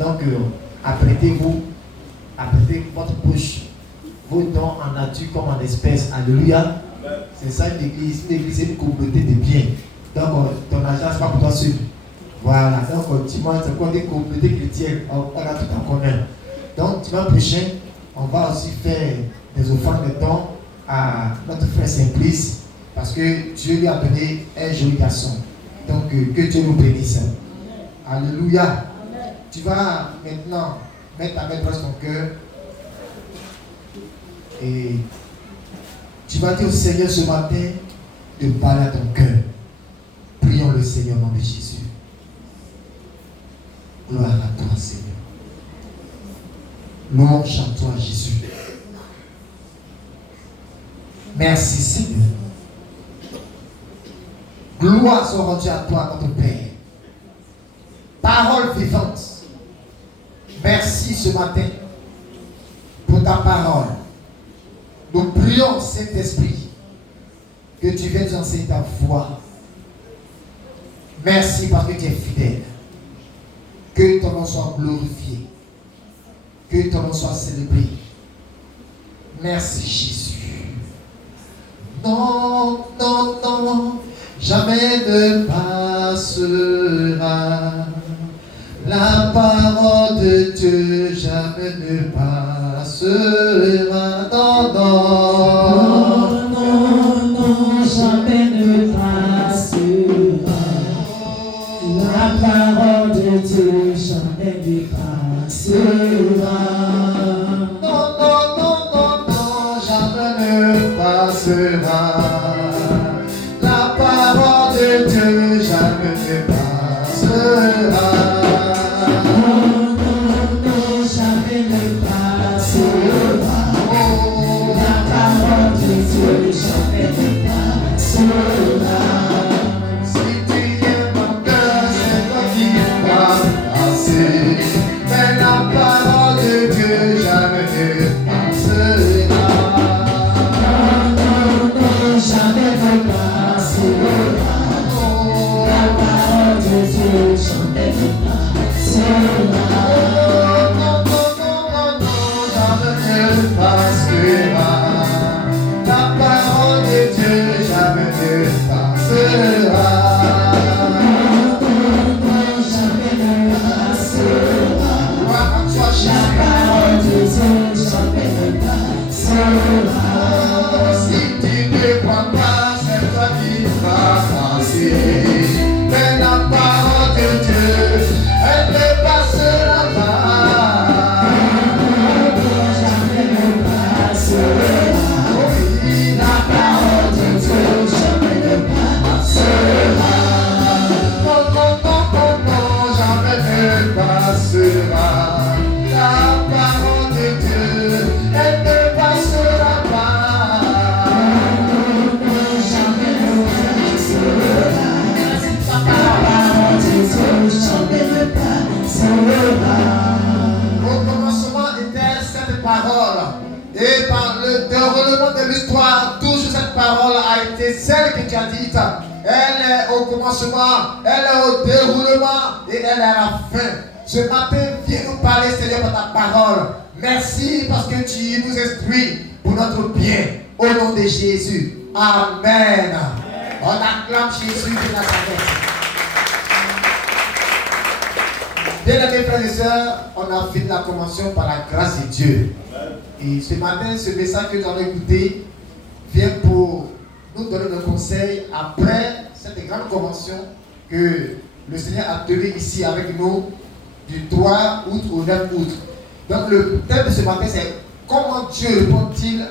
Donc, apprêtez-vous, apprêtez votre bouche, vos dons en nature comme en espèces. Alléluia. C'est ça l'église. Une église, c'est une communauté de biens. Donc, ton argent, ce n'est pas pour toi seul. Voilà. Donc, dimanche, c'est quoi des communautés chrétiennes? On a tout en commun. Donc, dimanche prochain, on va aussi faire des offrandes de dons à notre frère Simplice parce que Dieu lui a donné un joli garçon. Donc, que Dieu nous bénisse. Alléluia. Amen. Tu vas maintenant mettre ta main sur ton cœur et tu vas dire au Seigneur ce matin de parler à ton cœur. Prions le Seigneur au nom de Jésus. Gloire à toi, Seigneur. Louange à toi, Jésus. Merci, Seigneur. Gloire soit rendue à toi, notre Père. Parole vivante. Merci ce matin pour ta parole. Nous prions, Saint-Esprit, que tu viennes enseigner ta voix. Merci parce que tu es fidèle. Que ton nom soit glorifié. Que ton nom soit célébré. Merci Jésus. Non, non, non, jamais ne passera. La parole de Dieu jamais ne passera. Non, non, non, non, jamais ne passera. La parole de Dieu jamais ne passera. Non, non, non, non, non, jamais ne passera. La parole de Dieu jamais ne passera. Celle que tu as dite, elle est au commencement, elle est au déroulement et elle est à la fin. Ce matin, viens nous parler, Seigneur, par ta parole. Merci parce que tu nous instruis pour notre bien. Au nom de Jésus. Amen. On acclame Jésus de Nazareth. Bien-aimés frères et sœurs, on a fini la convention par la grâce de Dieu. Et ce matin, ce message que nous allons écouter vient pour nous donner le conseil après cette grande convention que le Seigneur a tenue ici avec nous du 3 août au 9 août. Donc le thème de ce matin c'est comment Dieu répond-il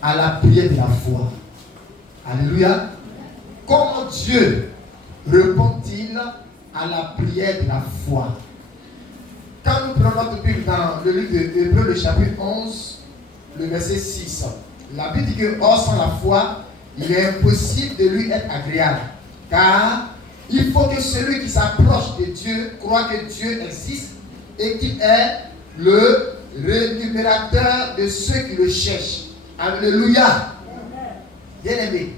à la prière de la foi. Alléluia. Comment Dieu répond-il à la prière de la foi. Quand nous prenons notre Bible dans le livre de Hébreux, le chapitre 11, le verset 6, la Bible dit que or sans la foi, il est impossible de lui être agréable. Car il faut que celui qui s'approche de Dieu croit que Dieu existe et qu'il est le rémunérateur de ceux qui le cherchent. Alléluia. Bien aimé,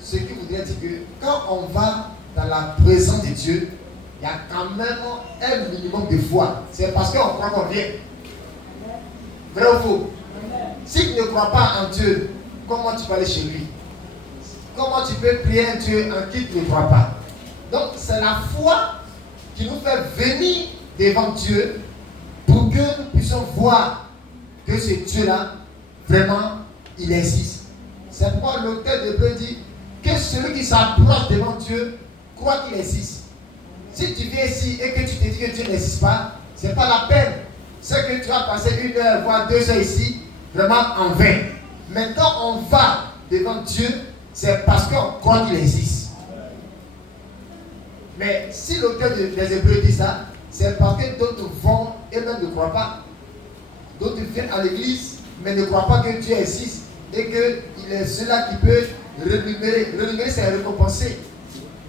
ce qui voudrait dire que quand on va dans la présence de Dieu, il il y a quand même un minimum de foi. C'est parce qu'on croit qu'on vient. Vrai ou faux? Si tu ne crois pas en Dieu, comment tu peux aller chez lui? Comment tu peux prier un Dieu en qui tu ne crois pas? Donc c'est la foi qui nous fait venir devant Dieu pour que nous puissions voir que ce Dieu-là, vraiment, il existe. C'est pourquoi l'auteur d'Hébreux dit que celui qui s'approche devant Dieu croit qu'il existe. Si tu viens ici et que tu te dis que Dieu n'existe pas, ce n'est pas la peine. C'est que tu vas passer 1 heure, voire 2 heures ici, vraiment en vain. Mais quand on va devant Dieu, c'est parce qu'on croit qu'il existe. Mais si l'auteur des Hébreux dit ça, c'est parce que d'autres vont et même ne croient pas. D'autres viennent à l'église, mais ne croient pas que Dieu existe et qu'il est celui-là qui peut rémunérer. Rémunérer, c'est récompenser.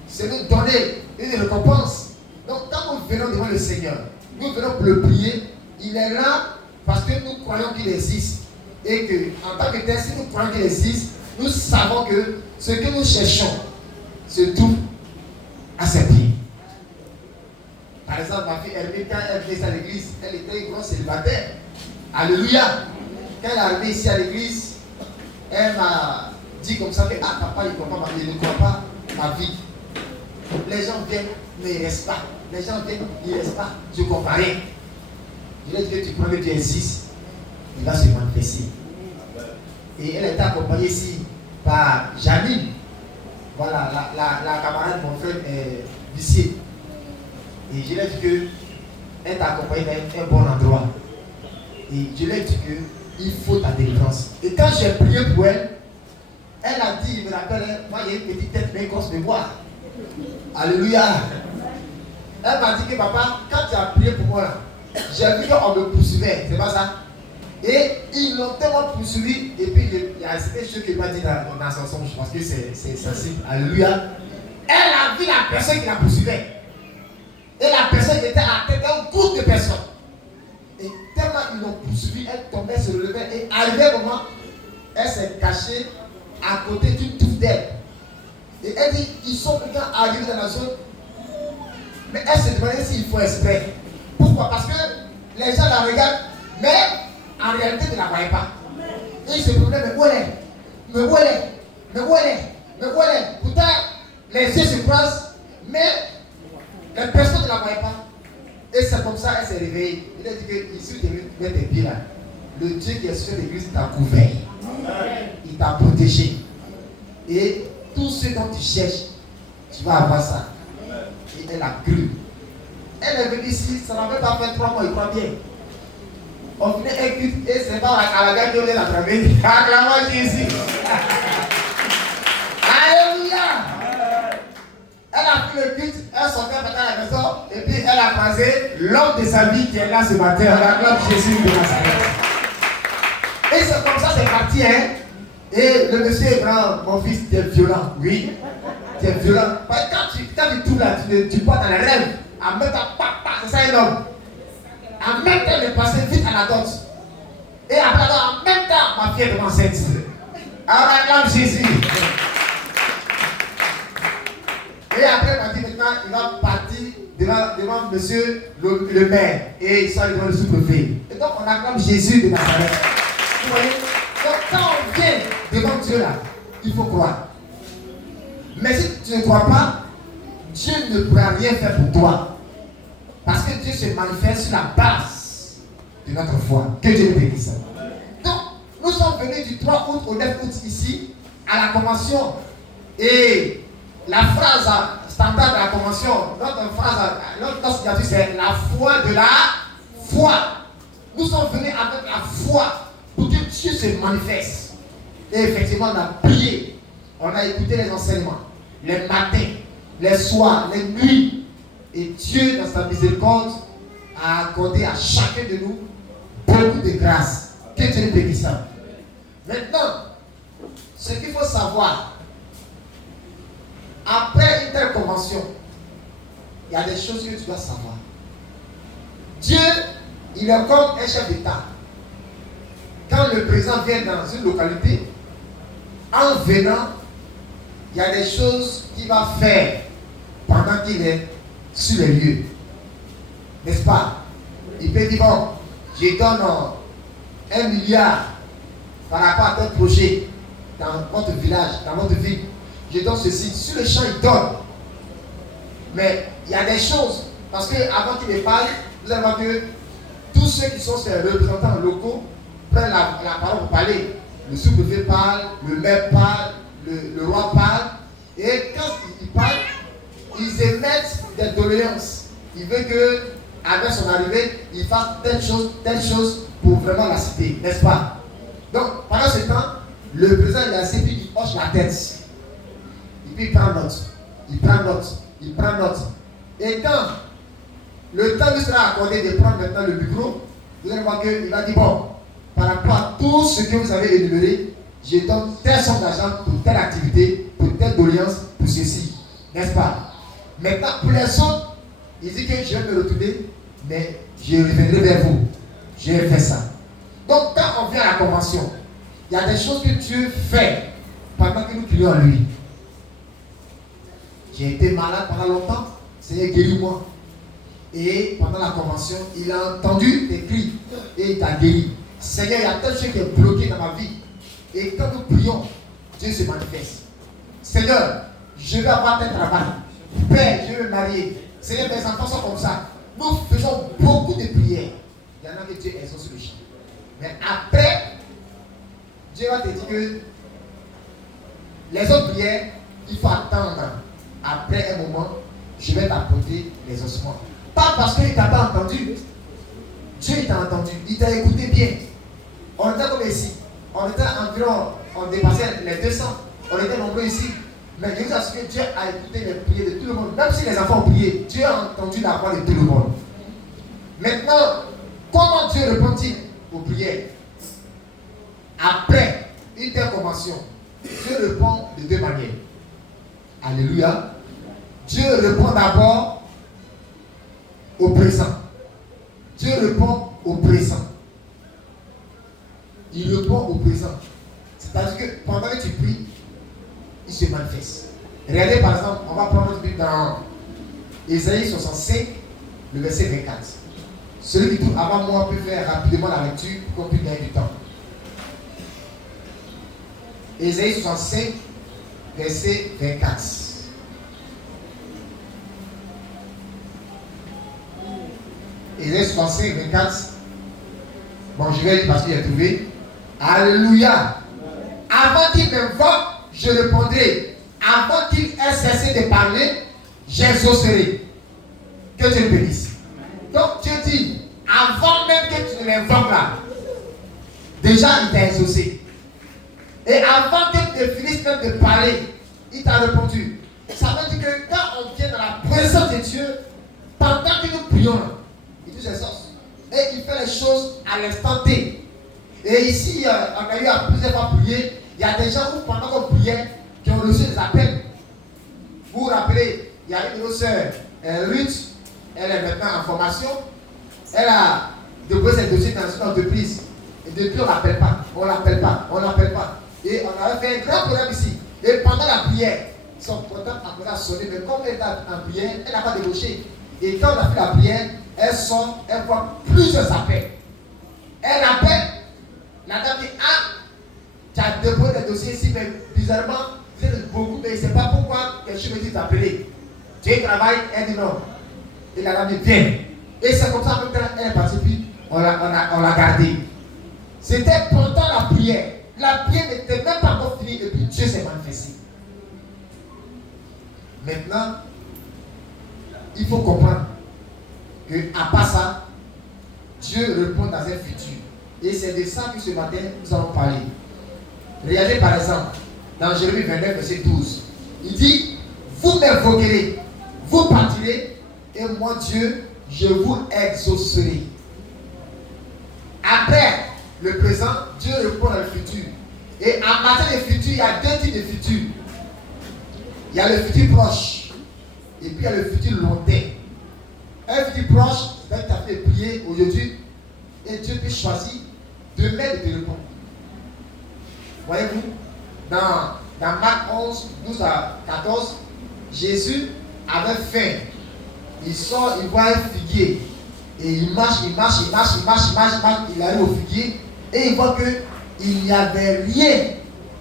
C'est nous donner une récompense. Donc, quand nous venons devant le Seigneur, nous venons pour le prier, il est là parce que nous croyons qu'il existe. Et que, en tant que tel, si nous croyons qu'il existe, nous savons que ce que nous cherchons se trouve à ses pieds. Par exemple, ma fille Hermine, quand elle venait à l'église, elle était une grande célibataire. Alléluia. Quand elle est arrivée ici à l'église, elle m'a dit comme ça que ah papa, il ne croit pas ma vie. Les gens viennent, mais ils ne restent pas. Les gens viennent, ils ne restent pas. Je ne comprends rien. Je lui ai dit que tu crois que Dieu existe, il va se manifester. Et elle était accompagnée ici par Janine. Voilà, la camarade de mon frère Vissier. Et je lui ai dit qu'elle t'a accompagnée dans un bon endroit. Et je lui ai dit qu'il faut ta délivrance. Et quand j'ai prié pour elle, elle a dit, il me rappelle, moi il y a une petite tête, mais une grosse mémoire. Alléluia. Elle m'a dit que papa, quand tu as prié pour moi, j'ai vu qu'on me poursuivait, c'est pas ça? Et ils l'ont tellement poursuivi, et puis il y a certaines choses qu'il m'a dit dans son songe, parce que c'est sensible. Alléluia. Elle a vu la personne qui la poursuivait. Et la personne était à la tête d'un groupe de personnes. Et tellement ils l'ont poursuivi, elle tombait, se relevait, et arrivé un moment, elle s'est cachée à côté d'une touffe d'herbe. Et elle dit, ils sont maintenant arrivés dans la zone. Mais elle se demandait s'il faut exprès. Pourquoi? Parce que les gens la regardent, mais en réalité, ils ne la voyaient pas. Et ils se demandaient, mais où elle est? Mais où elle est? Mais où elle est? Mais où elle est? Pourtant, les yeux se croisent, mais les personnes ne la voyaient pas. Et c'est comme ça qu'elle s'est réveillée. Il a dit que ici, tu mets tes pieds là. Le Dieu qui est sur l'église t'a couvert. Il t'a protégé. Et tout ce dont tu cherches, tu vas avoir ça. Et elle a cru. Elle est venue ici, ça n'avait pas fait 3 mois, il croit bien. On venait un culte et c'est pas à la gare de la travée. Acclamons Jésus. Alléluia. Elle a pris le culte, elle sortait maintenant à la maison et puis elle a croisé l'homme de sa vie qui est là ce matin. On acclame Jésus de Nazareth. Et c'est comme ça, c'est parti, hein. Et le monsieur est grand, mon fils, tu es violent, oui. Tu es violent. Quand tu trouves là, tu pars dans les rêves. En même temps, c'est ça un homme. En même temps, il est passé vite à la dot. Et après, en même temps, ma fille est enceinte. Alors, acclame Jésus. Et après, il m'a dit maintenant, il va partir devant monsieur le maire. Et il sort devant le sous-préfet. Et donc, on acclame Jésus de Nazareth. Vous voyez? Donc, quand on vient devant Dieu là, il faut croire. Mais si tu ne crois pas, Dieu ne pourra rien faire pour toi. Parce que Dieu se manifeste sur la base de notre foi. Que Dieu nous bénisse. Donc, nous sommes venus du 3 août au 9 août ici, à la convention. Et la phrase standard de la convention, notre signature, c'est la foi de la foi. Nous sommes venus avec la foi pour que Dieu se manifeste. Et effectivement, on a prié, on a écouté les enseignements, les matins, les soirs, les nuits. Et Dieu, dans sa miséricorde, a accordé à chacun de nous beaucoup de grâce. Que Dieu nous bénisse. Maintenant, ce qu'il faut savoir, après une telle convention, il y a des choses que tu dois savoir. Dieu, il est comme un chef d'État. Quand le président vient dans une localité, en venant, il y a des choses qu'il va faire pendant qu'il est sur les lieux. N'est-ce pas? Il peut dire, bon, je donne 1 milliard par rapport à tel projet dans votre village, dans votre ville. Je donne ceci. Sur le champ, il donne. Mais il y a des choses. Parce qu'avant qu'il ne parle, vous allez voir que tous ceux qui sont ses représentants locaux prennent la parole pour parler. Le sous-préfet parle, le maire parle, le roi parle. Et quand ils parlent, ils émettent des doléances. Il veut que, avec son arrivée, il fasse telle chose pour vraiment la citer, n'est-ce pas? Donc, pendant ce temps, le président est assis, puis il hoche la tête. Et puis il prend note. Il prend note. Il prend note. Et quand le temps lui sera accordé de prendre maintenant le micro, vous allez voir qu'il va dire, bon, par rapport à tout ce que vous avez énuméré, je donne telle somme d'argent pour telle activité, pour telle doléance, pour ceci. N'est-ce pas? Maintenant, pour les autres, il dit que je vais me retourner, mais je reviendrai vers vous. Je vais faire ça. Donc, quand on vient à la convention, il y a des choses que Dieu fait pendant que nous prions à lui. J'ai été malade pendant longtemps, Seigneur, guéris-moi. Et pendant la convention, il a entendu tes cris et il t'a guéri. Seigneur, il y a telle chose qui est bloquée dans ma vie. Et quand nous prions, Dieu se manifeste. Seigneur, je vais avoir tel travail. Père, je vais me marier. Seigneur, mes enfants sont comme ça. Nous faisons beaucoup de prières. Il y en a que Dieu exauce le champ. Mais après, Dieu va te dire que les autres prières, il faut attendre. Après un moment, je vais t'apporter les ossements. Pas parce qu'il ne t'a pas entendu. Dieu t'a entendu. Il t'a écouté bien. On était comme ici. On était environ, on dépassait les 200. On était nombreux ici. Mais je vous assure que Dieu a écouté les prières de tout le monde. Même si les enfants ont prié, Dieu a entendu la voix de tout le monde. Maintenant, comment Dieu répond-il aux prières? Après une telle convention, Dieu répond de deux manières. Alléluia. Dieu répond d'abord au présent. Dieu répond au présent. Il répond au présent. C'est-à-dire que pendant que tu pries, il se manifeste. Regardez par exemple, on va prendre notre Bible dans Ésaïe 65, le verset 24. Celui qui trouve avant moi peut faire rapidement la lecture pour qu'on puisse gagner du temps. Ésaïe 65, verset 24. Ésaïe 65, 24. Bon, je vais lire parce qu'il a trouvé. Alléluia. Avant qu'il m'invoque, je répondrai. Avant qu'il ait cessé de parler, j'exaucerai. Que Dieu le bénisse. Donc Dieu dit, avant même que tu ne m'invoques là, déjà il t'a exaucé. Et avant que tu finisses même de parler, il t'a répondu. Ça veut dire que quand on vient dans la présence de Dieu, pendant que nous prions, il nous exauce. Et il fait les choses à l'instant T. Et ici, on a eu à plusieurs fois prier. Il y a des gens où pendant qu'on priait, qui ont reçu des appels. Vous vous rappelez, il y a une de nos sœurs, Ruth, elle est maintenant en formation. Elle a déposé ses dossiers dans une entreprise. Et depuis, on ne l'appelle pas. On ne l'appelle pas. On ne l'appelle pas. Et on avait fait un grand problème ici. Et pendant la prière, son portable a sonné. Mais comme elle est en prière, elle n'a pas débauché. Et quand on a fait la prière, elle sort, elle voit plusieurs appels. Elle appelle. La dame dit, ah, tu as déposé des dossiers ici, mais bizarrement, vous êtes beaucoup, mais je ne sais pas pourquoi quelqu'un me dit d'appeler. Tu travailles, elle dit non. Et la dame dit, viens. Et c'est comme ça que elle est partie, puis on l'a gardée. C'était pendant la prière. La prière n'était même pas encore finie, et puis Dieu s'est manifesté. Maintenant, il faut comprendre qu'à part ça, Dieu répond dans un futur. Et c'est de ça que ce matin, nous allons parler. Regardez par exemple, dans Jérémie 29, verset 12. Il dit, vous m'invoquerez, vous partirez, et moi Dieu, je vous exaucerai. Après le présent, Dieu répond dans le futur. Et en matière de futur, il y a deux types de futur. Il y a le futur proche, et puis il y a le futur lointain. Un futur proche, c'est-à-dire que tu as fait prier aujourd'hui, et Dieu peut choisir demain de te répondre. Voyez-vous, dans Marc 11, 12 à 14, Jésus avait faim. il sort, il voit un figuier. Et il marche, il arrive au figuier et il voit qu'il n'y avait rien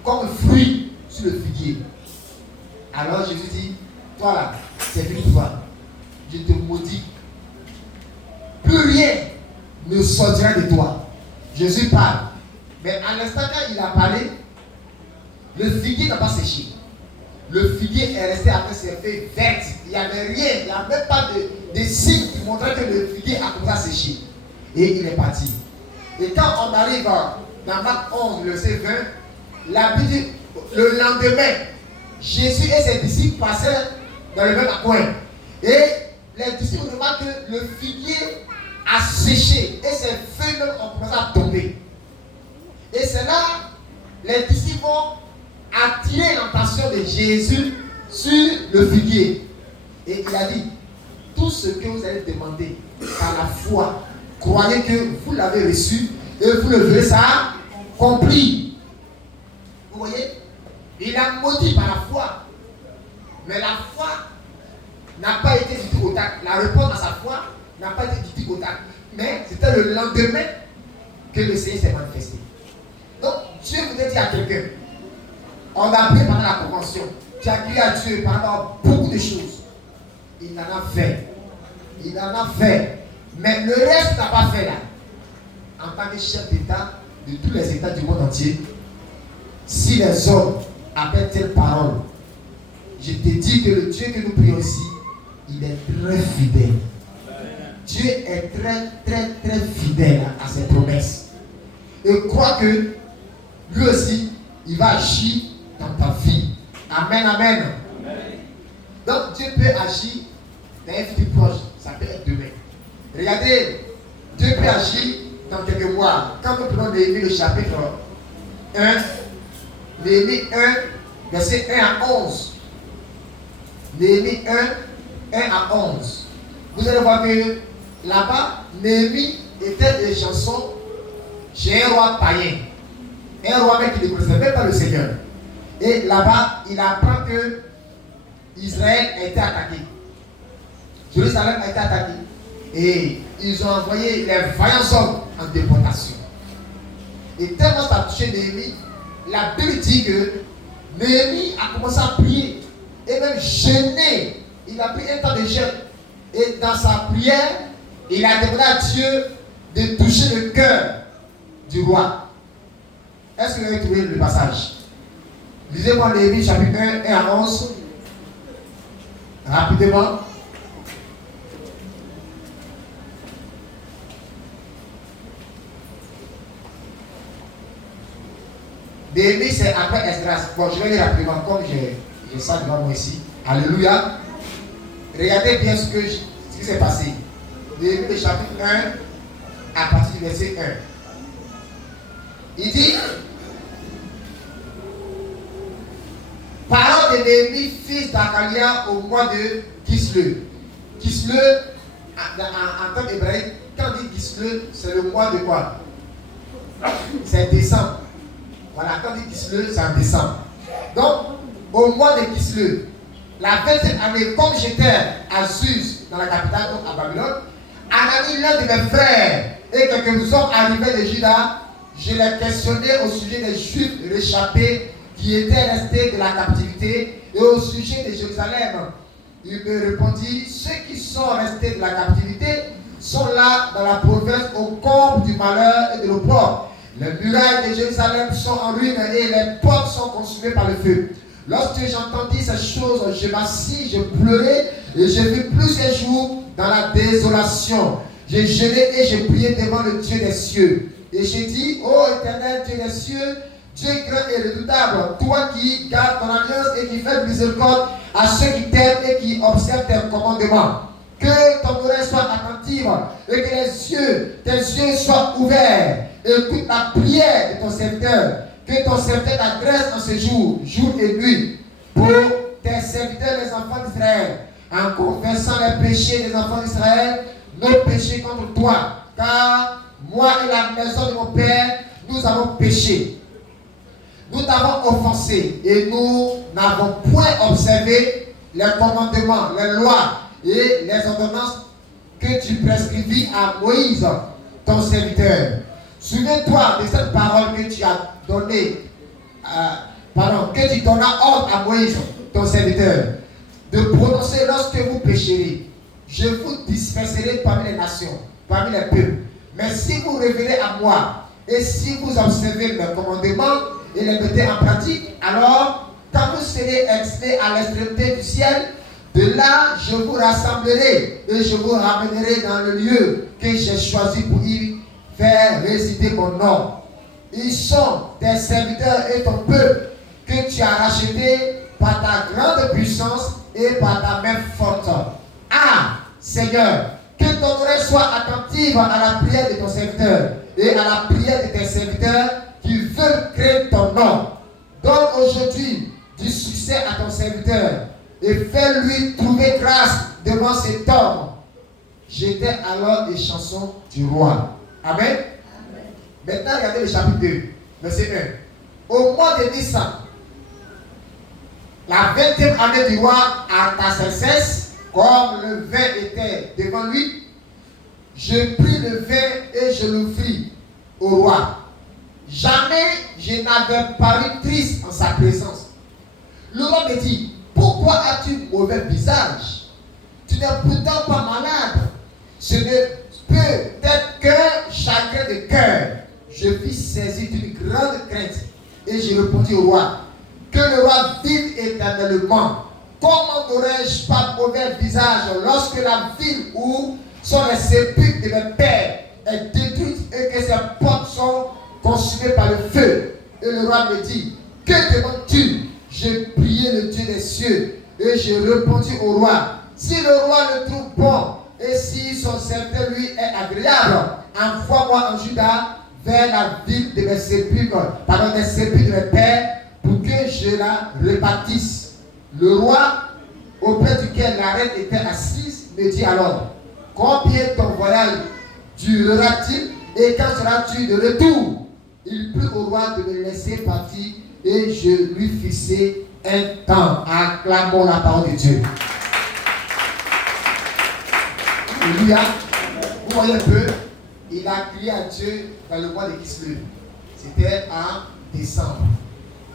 comme fruit sur le figuier. Alors Jésus dit, toi là, c'est fini pour toi. Je te maudis. Plus rien ne sortira de toi. Jésus parle. Mais à l'instant quand il a parlé, le figuier n'a pas séché. Le figuier est resté après ses feuilles vertes. Il n'y avait rien, il n'y a même pas de signe qui montrait que le figuier a commencé à sécher. Et il est parti. Et quand on arrive dans Marc 11, le verset 20, la Bible dit, le lendemain, Jésus et ses disciples passaient dans le même coin. Et les disciples remarquent que le figuier a séché et ses feuilles même ont commencé à tomber. Et c'est là, les disciples vont attirer l'attention de Jésus sur le figuier. Et il a dit, tout ce que vous allez demander par la foi, croyez que vous l'avez reçu et vous le verrez ça accompli. Vous voyez? Il a maudit par la foi. Mais la foi n'a pas été du tout au tac. La réponse à sa foi n'a pas été du tout au tac. Mais c'était le lendemain que le Seigneur s'est manifesté. Donc Dieu voudrait dire à quelqu'un, on a appris pendant la convention, tu as crié à Dieu pendant beaucoup de choses. Il en a fait. Il en a fait. Mais le reste n'a pas fait là. En tant que chef d'État de tous les États du monde entier, si les hommes appellent telle parole, je te dis que le Dieu que nous prions ici, il est très fidèle. Dieu est très fidèle à ses promesses. Et crois que lui aussi, il va agir dans ta vie. Amen, amen. Donc Dieu peut agir dans un futur proche. Ça peut être demain. Regardez, Dieu peut agir dans quelques mois. Quand nous prenons Néhémie le chapitre 1, Néhémie 1, verset 1 à 11. Néhémie 1, 1 à 11. Vous allez voir que là-bas, Néhémie était des chansons chez un roi païen. Un roi même qui ne connaissait même pas le Seigneur. Et là-bas, il apprend que Israël a été attaqué. Jérusalem a été attaqué. Et ils ont envoyé les vaillants hommes en déportation. Et tellement ça a touché Néhémie, la Bible dit que Néhémie a commencé à prier et même jeûner. Il a pris un temps de jeûne. Et dans sa prière, il a demandé à Dieu de toucher le cœur du roi. Est-ce que vous avez trouvé le passage? Lisez-moi Néhémie chapitre 1, 1 à 11. Rapidement. Néhémie, c'est après Esdras. Bon, je vais lire rapidement comme j'ai ça devant moi ici. Alléluia. Regardez bien ce qui s'est passé. Néhémie, le chapitre 1, à partir du verset 1. Il dit, parole de Néhémie, fils d'Akalia, au mois de Kislev. Kislev, en termes hébraïques, quand on dit Kislev, c'est le mois de quoi? C'est décembre. Voilà, quand on dit Kislev, c'est en décembre. Donc, au mois de Kislev, la 20e année, comme j'étais à Suse, dans la capitale, donc à Babylone, Anani, l'un de mes frères, et quelques hommes arrivés de Juda, je les questionnais au sujet des Juifs réchappés qui étaient restés de la captivité et au sujet de Jérusalem. Il me répondit, ceux qui sont restés de la captivité sont là dans la province au comble du malheur et de l'opprobre. Les murailles de Jérusalem sont en ruine et les portes sont consumées par le feu. Lorsque j'entendis ces choses, je m'assis, je pleurais et je vis plusieurs jours dans la désolation. J'ai jeûné et j'ai prié devant le Dieu des cieux. Et j'ai dit, ô éternel Dieu des cieux, Dieu grand et redoutable, toi qui gardes ton alliance et qui fais miséricorde à ceux qui t'aiment et qui observent tes commandements. Que ton oreille soit attentive et que tes yeux soient ouverts. Écoute la prière de ton serviteur. Que ton serviteur t'adresse en ce jour, jour et nuit, pour tes serviteurs, les enfants d'Israël, en confessant les péchés des enfants d'Israël, nos péchés contre toi. Car moi et la maison de mon Père, nous avons péché. Nous t'avons offensé et nous n'avons point observé les commandements, les lois et les ordonnances que tu prescrivis à Moïse, ton serviteur. Souviens-toi de cette parole que tu as donnée, que tu donnas ordre à Moïse, ton serviteur, de prononcer lorsque vous pécherez. Je vous disperserai parmi les nations, parmi les peuples. Mais si vous revenez à moi, et si vous observez mes commandements et les mettez en pratique, alors, quand vous serez expédiés à l'extrémité du ciel, de là, je vous rassemblerai et je vous ramènerai dans le lieu que j'ai choisi pour y faire résider mon nom. Ils sont tes serviteurs et ton peuple que tu as racheté par ta grande puissance et par ta main forte. Ah, Seigneur, que ton oreille soit attentive à la prière de ton serviteur et à la prière de tes serviteurs qui veulent créer ton nom. Donne aujourd'hui du succès à ton serviteur et fais-lui trouver grâce devant cet homme. J'étais alors les chansons du roi. Amen. Amen. Maintenant, regardez le chapitre 2, verset 1. Au mois de Nissan, la 20e année du roi Artaxerxès, comme le vin était devant lui, je pris le vin et je l'offris au roi. Jamais je n'avais paru triste en sa présence. Le roi me dit, pourquoi as-tu mauvais visage? Tu n'es pourtant pas malade. Ce ne peut être qu'un chagrin de cœur. Je fus saisi d'une grande crainte et je répondis au roi, que le roi vive éternellement. Comment n'aurais-je pas mauvais visage lorsque la ville où sont les sépulcres de mes pères est détruite et que ses portes sont consumées par le feu? Et le roi me dit, que demandes-tu? J'ai prié le Dieu des cieux et j'ai répondu au roi, si le roi le trouve bon et si son serviteur lui est agréable, envoie-moi en Juda vers la ville de mes sépulcres, des sépulcres de mes pères, pour que je la répartisse. Le roi, auprès duquel la reine était assise, me dit alors, combien ton voyage durera-t-il et quand seras-tu de retour? Il plut au roi de me laisser partir et je lui fixai un temps. Acclamons la parole de Dieu. Alléluia. Vous voyez un peu, il a crié à Dieu dans le mois de Kislev. C'était en décembre.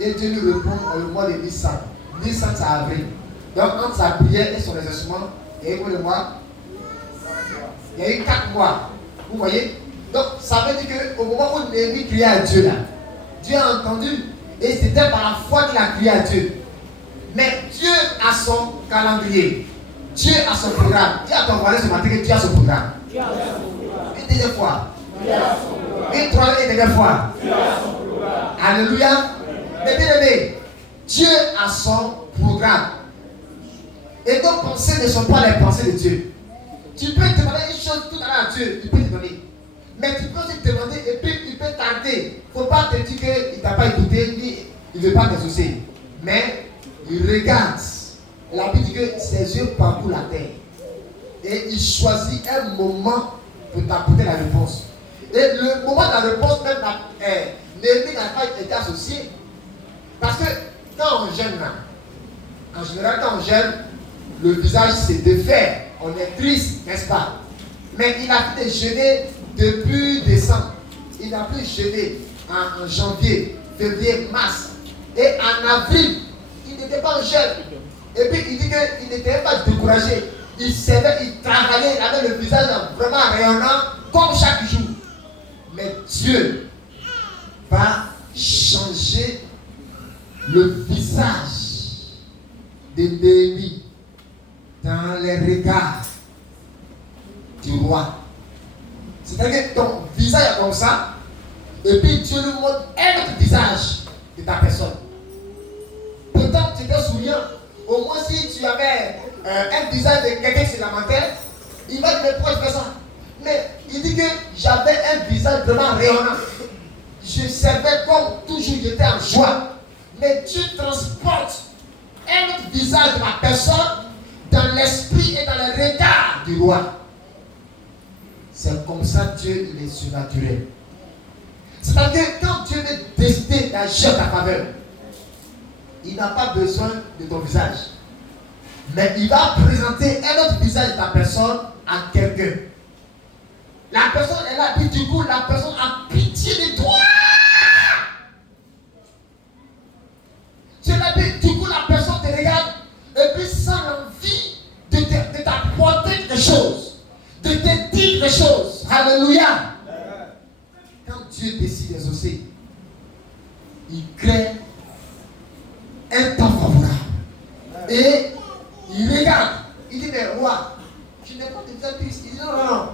Et Dieu lui répond dans le mois de Nissan. Nissan, c'est avril. Donc, entre sa prière et son exercement, il y a eu combien de mois? Il y a eu 4 mois. Vous voyez? Donc, ça veut dire qu'au moment où Néhémie criait à Dieu, là, Dieu a entendu. Et c'était par la foi qu'il a crié à Dieu. Mais Dieu a son calendrier. Dieu a son programme. Dis à ton voisin ce matin que Dieu a son programme. Une deuxième fois. Une troisième et dernière fois. Alléluia. Mais bien aimé, Dieu a son programme. Et nos pensées ne sont pas les pensées de Dieu. Tu peux demander une chose tout à l'heure à Dieu, il peut te donner. Mais tu peux aussi te demander et puis il peut tarder. Il ne faut pas te dire qu'il ne t'a pas écouté, ni il ne veut pas t'associer. Mais il regarde. La Bible dit que ses yeux parcourent la terre. Et il choisit un moment pour t'apporter la réponse. Et le moment de la réponse, même Néhémie n'a pas été associé. Parce que quand on jeûne, en général, quand on jeûne, le visage se défait. On est triste, n'est-ce pas? Mais il a fait jeûner depuis décembre. Il a pu jeûner en janvier, février, mars. Et en avril, il n'était pas en jeûne. Et puis il dit qu'il n'était pas découragé. Il servait, il travaillait, il avait le visage vraiment rayonnant comme chaque jour. Mais Dieu va changer le visage de Néhémie dans les regards du roi. C'est-à-dire que ton visage est comme ça, et puis Dieu lui montre un autre visage de ta personne. Pourtant, tu étais souriant. Au moins, si tu avais un visage de quelqu'un qui se lamentait, il va te dire pourquoi tu fais ça. Mais il dit que j'avais un visage vraiment rayonnant. Je servais comme toujours, j'étais en joie. Mais Dieu transporte un autre visage de ma personne dans l'esprit et dans le regard du roi. C'est comme ça Dieu, il est surnaturel. C'est-à-dire quand Dieu veut décider d'agir en ta faveur, il n'a pas besoin de ton visage. Mais il va présenter un autre visage de ta personne à quelqu'un. La personne est là, puis du coup, la personne a pitié de toi. Du coup, la personne te regarde et puis sent l'envie de t'apporter quelque chose, de te dire quelque chose. Alléluia. Quand Dieu décide d'exaucer, il crée un temps favorable. Et il regarde, il dit, mais roi, tu n'es pas déjà triste. Il dit, non, non, non.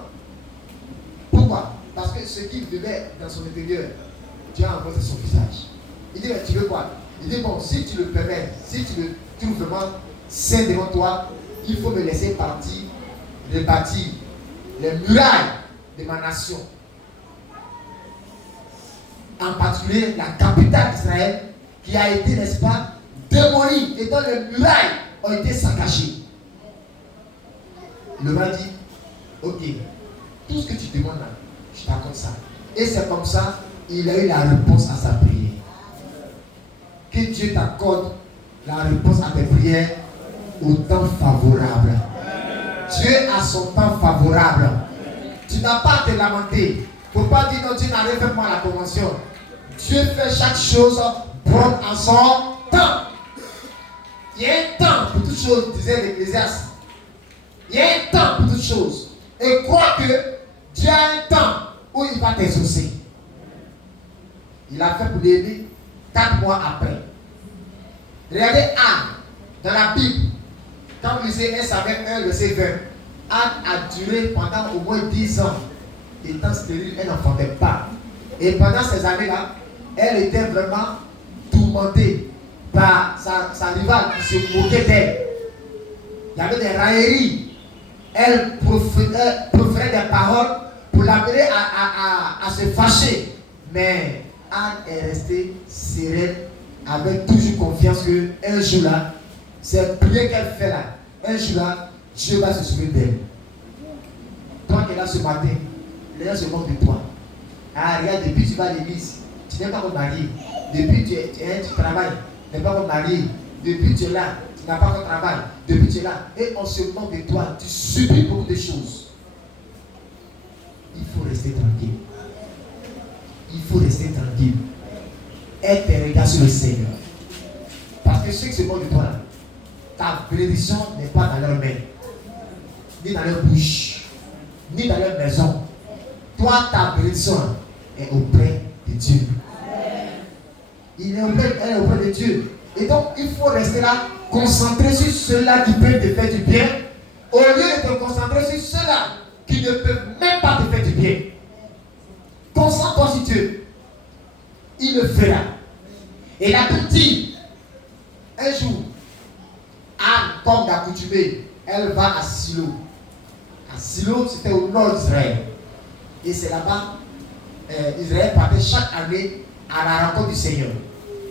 Pourquoi? Parce que ce qu'il devait dans son intérieur, Dieu a envoyé son visage. Il dit, mais tu veux quoi? Il dit, bon, si tu le permets, si tu le trouves vraiment saint devant toi, il faut me laisser partir, rebâtir les murailles de ma nation. En particulier la capitale d'Israël, qui a été, n'est-ce pas, démolie et dont les murailles ont été saccagées. Le roi dit, ok, tout ce que tu demandes là, je t'accorde ça. Et c'est comme ça, il a eu la réponse à sa prière. Que Dieu t'accorde la réponse à tes prières au temps favorable. Dieu a son temps favorable. Tu n'as pas à te lamenter. Il ne faut pas dire non, Dieu n'arrive pas à la convention. Dieu fait chaque chose bonne en son temps. Il y a un temps pour toutes choses, disait l'Ecclésiaste. Il y a un temps pour toutes choses. Et crois que Dieu a un temps où il va t'exaucer. Il a fait pour l'aider 4 mois après. Regardez Anne dans la Bible. Quand vous lisez 1 Samuel 1, verset 20, Anne a duré pendant au moins 10 ans. Étant stérile, elle n'enfantait pas. Et pendant ces années-là, elle était vraiment tourmentée par sa rivale qui se moquait d'elle. Il y avait des railleries. Elle proférait des paroles pour l'amener à se fâcher. Mais Anne est restée sereine avec toujours confiance qu'un jour là, cette prière qu'elle fait là, un jour là, Dieu va se souvenir d'elle. Toi qui es là ce matin, les gens se moquent de toi. Ah, regarde, depuis que tu vas à l'église, tu n'es pas encore marié. Depuis que tu travailles, tu n'es pas encore marié. Depuis que tu es là, tu n'as pas encore travail. Depuis que tu es là, et on se moque de toi. Tu subis beaucoup de choses. Il faut rester tranquille. Il faut rester tranquille. Et tes regards sur le Seigneur. Parce que ceux qui se moquent de toi là, ta bénédiction n'est pas dans leurs mains, ni dans leur bouche, ni dans leur maison. Toi, ta bénédiction est auprès de Dieu. Elle est auprès de Dieu. Et donc, il faut rester là, concentré sur ceux-là qui peuvent te faire du bien, au lieu de te concentrer sur ceux-là qui ne peuvent même pas te faire du bien. Concentre-toi sur Dieu. Il le fera. Et la Bible dit, un jour, Anne, comme d'accoutumée, elle va à Silo. À Silo, c'était au nord d'Israël. Et c'est là-bas, Israël partait chaque année à la rencontre du Seigneur.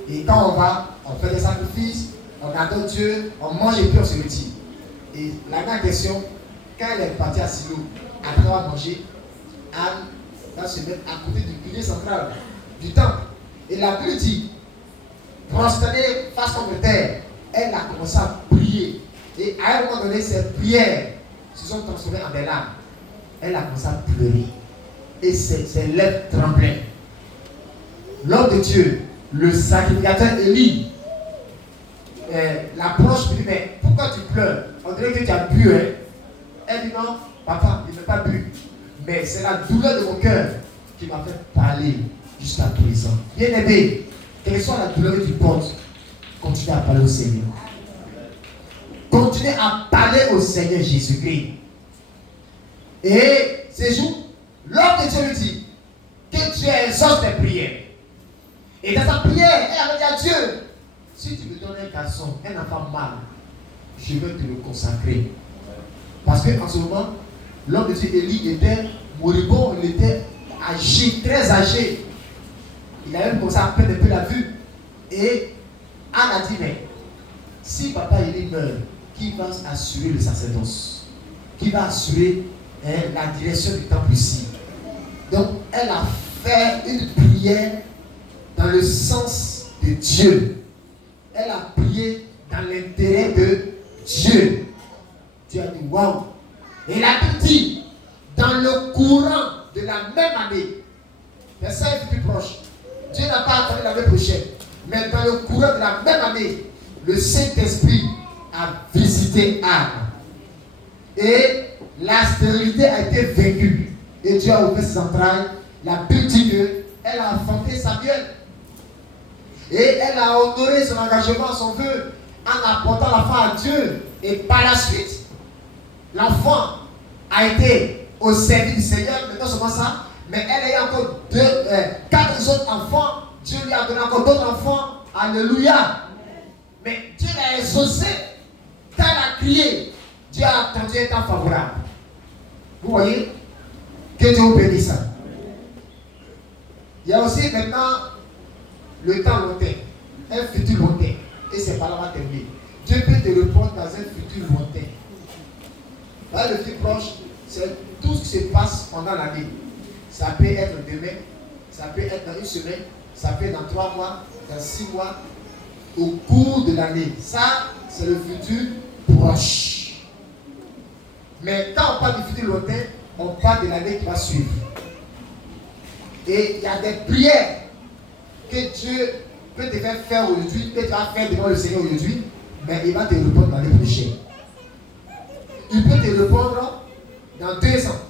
Et quand on va, on fait des sacrifices, on adore Dieu, on mange et puis on se retire. Et la grande question, quand elle est partie à Silo, après avoir mangé, Anne va se mettre à côté du pilier central du temple. Et la Bible dit, prosternée face contre terre, elle a commencé à prier. Et à un moment donné, ses prières se sont transformées en des larmes. Elle a commencé à pleurer. Et ses lèvres tremblaient. L'homme de Dieu, le sacrificateur Élie, l'approche lui dit, mais pourquoi tu pleures? On dirait que tu as bu. Hein? Elle dit, non, papa, il n'a pas bu. Mais c'est la douleur de mon cœur qui m'a fait parler jusqu'à présent. Bien-aimé, quelle soit la douleur que tu portes, continue à parler au Seigneur. Continue à parler au Seigneur Jésus-Christ. Et ce jour, l'homme de Dieu lui dit que Dieu exauce tes prières. Et dans sa prière, elle avait dit à Dieu, si tu me donnes un garçon, un enfant mâle, je vais te le consacrer. Parce qu'en ce moment, l'homme de Dieu Élie était moribond, il était âgé, très âgé. Il avait commencé à perdre un peu la vue. Et Anne a dit, mais si papa Élie meurt, qui va assurer le sacerdoce? Qui va assurer la direction du temple ici? Donc elle a fait une prière dans le sens de Dieu. Elle a prié dans l'intérêt de Dieu. Dieu a dit waouh. Et la Bible dit, dans le courant de la même année, verset est plus proche. Dieu n'a pas attendu l'année prochaine, mais dans le courant de la même année, le Saint-Esprit a visité Anne. Et la stérilité a été vaincue. Et Dieu a ouvert ses entrailles. La Bible dit qu'elle a enfanté Samuel. Et elle a honoré son engagement, son vœu, en apportant l'enfant à Dieu. Et par la suite, l'enfant a été au service du Seigneur, mais non seulement ça, mais elle a eu encore 4 autres enfants. Dieu lui a donné encore d'autres enfants. Alléluia. Mais Dieu l'a exaucé. Quand elle a crié, Dieu a attendu un temps favorable. Vous voyez? Que Dieu vous bénisse. Il y a aussi maintenant le temps lointain, un futur lointain. Et c'est par là qu'on va terminer. Dieu peut te répondre dans un futur lointain. Là, le futur proche, c'est tout ce qui se passe pendant l'année. Ça peut être demain, ça peut être dans une semaine, ça peut être dans 3 mois, dans 6 mois, au cours de l'année. Ça, c'est le futur proche. Mais quand on parle du futur lointain, on parle de l'année qui va suivre. Et il y a des prières que Dieu peut te faire aujourd'hui, que tu vas faire devant le Seigneur aujourd'hui, mais il va te répondre dans l'année prochaine. Il peut te répondre dans 2 ans.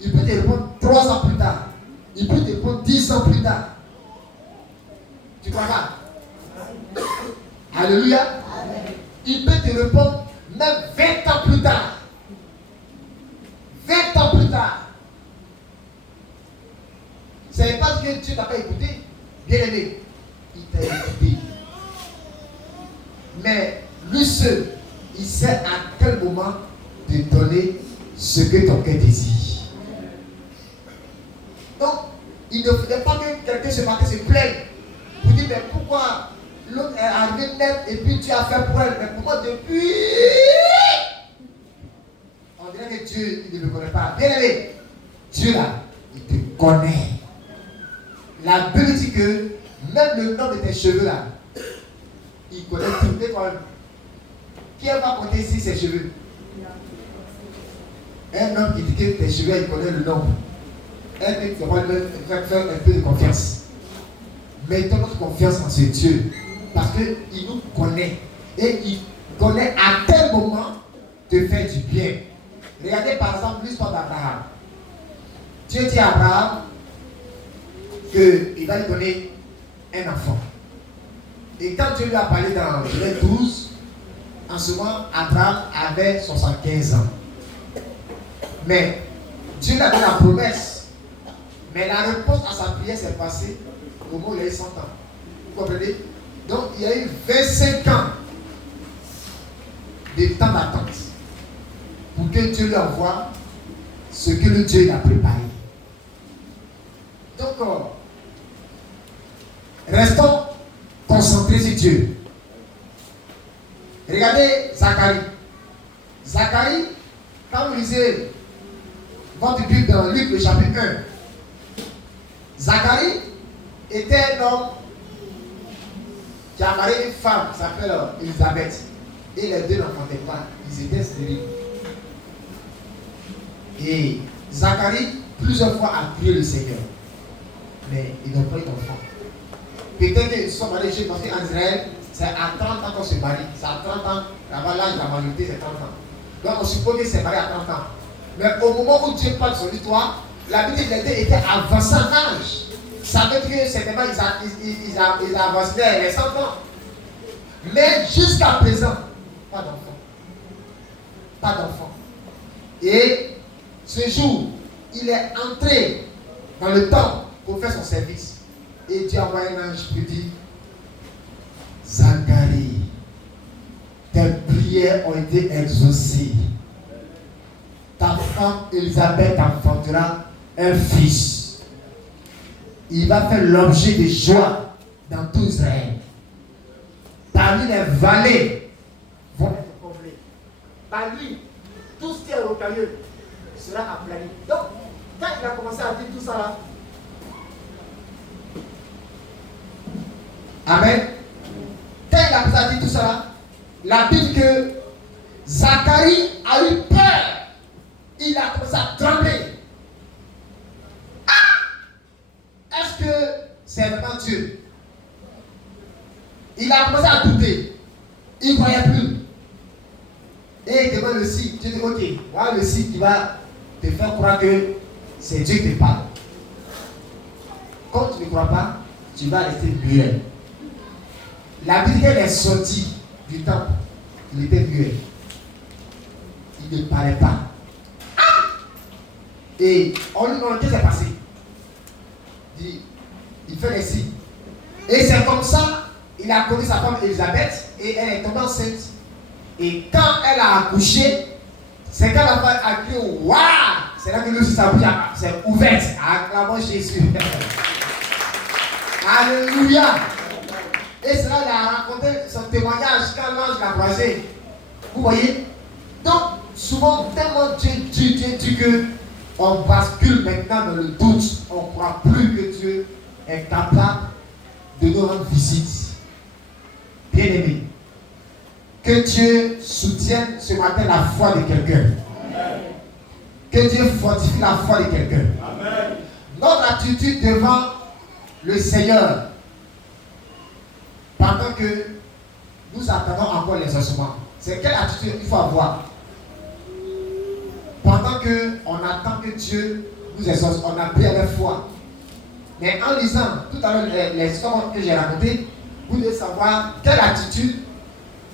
Il peut te répondre 3 ans plus tard. Il peut te répondre 10 ans plus tard. Tu crois pas? Alléluia. Amen. Il peut te répondre même 20 ans plus tard. 20 ans plus tard. Ce n'est pas que Dieu t'a pas écouté. Bien aimé, il t'a écouté. Mais lui seul, il sait à quel moment de donner ce que ton cœur désire. Donc, il ne faudrait pas que quelqu'un ce matin se plaigne pour dire mais pourquoi l'autre est arrivé net et puis tu as fait pour elle, mais pour moi depuis. On dirait que Dieu il ne me connaît pas. Bien aimé, Dieu là, il te connaît. La Bible dit que même le nom de tes cheveux là, il connaît tout. Et toi, qui va compter ici ses cheveux? Un homme qui dit que tes cheveux, il connaît le nom. Un homme qui va faire un peu de confiance. Mettons notre confiance en ce Dieu. Parce qu'il nous connaît. Et il connaît à quel moment te faire du bien. Regardez par exemple l'histoire d'Abraham. Dieu dit à Abraham qu'il va lui donner un enfant. Et quand Dieu lui a parlé dans Genèse 12, en ce moment, Abraham avait 75 ans. Mais Dieu lui a donné la promesse. Mais la réponse à sa prière s'est passée au moment où il a eu 100 ans. Vous comprenez? Donc il y a eu 25 ans de temps d'attente pour que Dieu lui envoie ce que le Dieu a préparé. Donc, restons concentrés sur Dieu. Regardez Zacharie. Zacharie, quand vous lisez votre Bible dans Luc le chapitre 1, Zacharie était un homme qui a marié une femme qui s'appelle Élisabeth. Et les deux n'enfantaient pas, ils étaient stériles. Et Zacharie, plusieurs fois, a prié le Seigneur. Mais ils n'ont pas eu d'enfant. Peut-être qu'ils sont mariés chez parce qu'en Israël, c'est à 30 ans qu'on se marie. C'est à 30 ans, là-bas, l'âge de la majorité, c'est 30 ans. Donc on suppose qu'ils s'est marié à 30 ans. Mais au moment où Dieu parle de son histoire, la Bible était avancée en âge. Ça veut dire que certainement ils avancent les 100 ans. Mais jusqu'à présent, pas d'enfant. Pas d'enfant. Et ce jour, il est entré dans le temple pour faire son service. Et Dieu a envoyé un ange qui dit: Zacharie, tes prières ont été exaucées. Ta femme Élisabeth enfantera un fils. Il va faire l'objet de joie dans tout Israël. Parmi les vallées vont être comblées. Par lui, tout ce qui est rocailleux sera aplani. Donc, quand il a commencé à dire tout ça là, Amen. Quand il a commencé à dire tout ça là, la Bible que Zacharie a eu peur. Il a commencé à trembler. Ah! Est-ce que c'est vraiment Dieu? Il a commencé à douter. Il ne croyait plus. Et il demande le signe. Dieu dit, ok, voilà le signe qui va te faire croire que c'est Dieu qui te parle. Comme tu ne crois pas, tu vas rester muet. La Bible est sortie du temple. Il était muet. Il ne parlait pas. Ah! Et on lui demande qu'est-ce qui s'est passé. Il fait les signes. Et c'est comme ça, il a connu sa femme Elisabeth et elle est tombée enceinte. Et quand elle a accouché, c'est quand la femme a crié waouh! C'est là que lui aussi sa bouche s'est ouverte. Acclamons Jésus. Alléluia! Et c'est là qu'il a raconté son témoignage quand l'ange l'a croisé. Vous voyez? Donc, souvent, tellement Dieu dit qu'on bascule maintenant dans le doute. On ne croit plus que Dieu est capable de nous rendre visite. Bien-aimés, que Dieu soutienne ce matin la foi de quelqu'un. Que Dieu fortifie la foi de quelqu'un. Notre attitude devant le Seigneur, pendant que nous attendons encore les ossements, c'est quelle attitude il faut avoir? Pendant qu'on attend que Dieu nous exauce, on a pris avec foi. Mais en lisant tout à l'heure les histoires que j'ai racontées, vous devez savoir quelle attitude,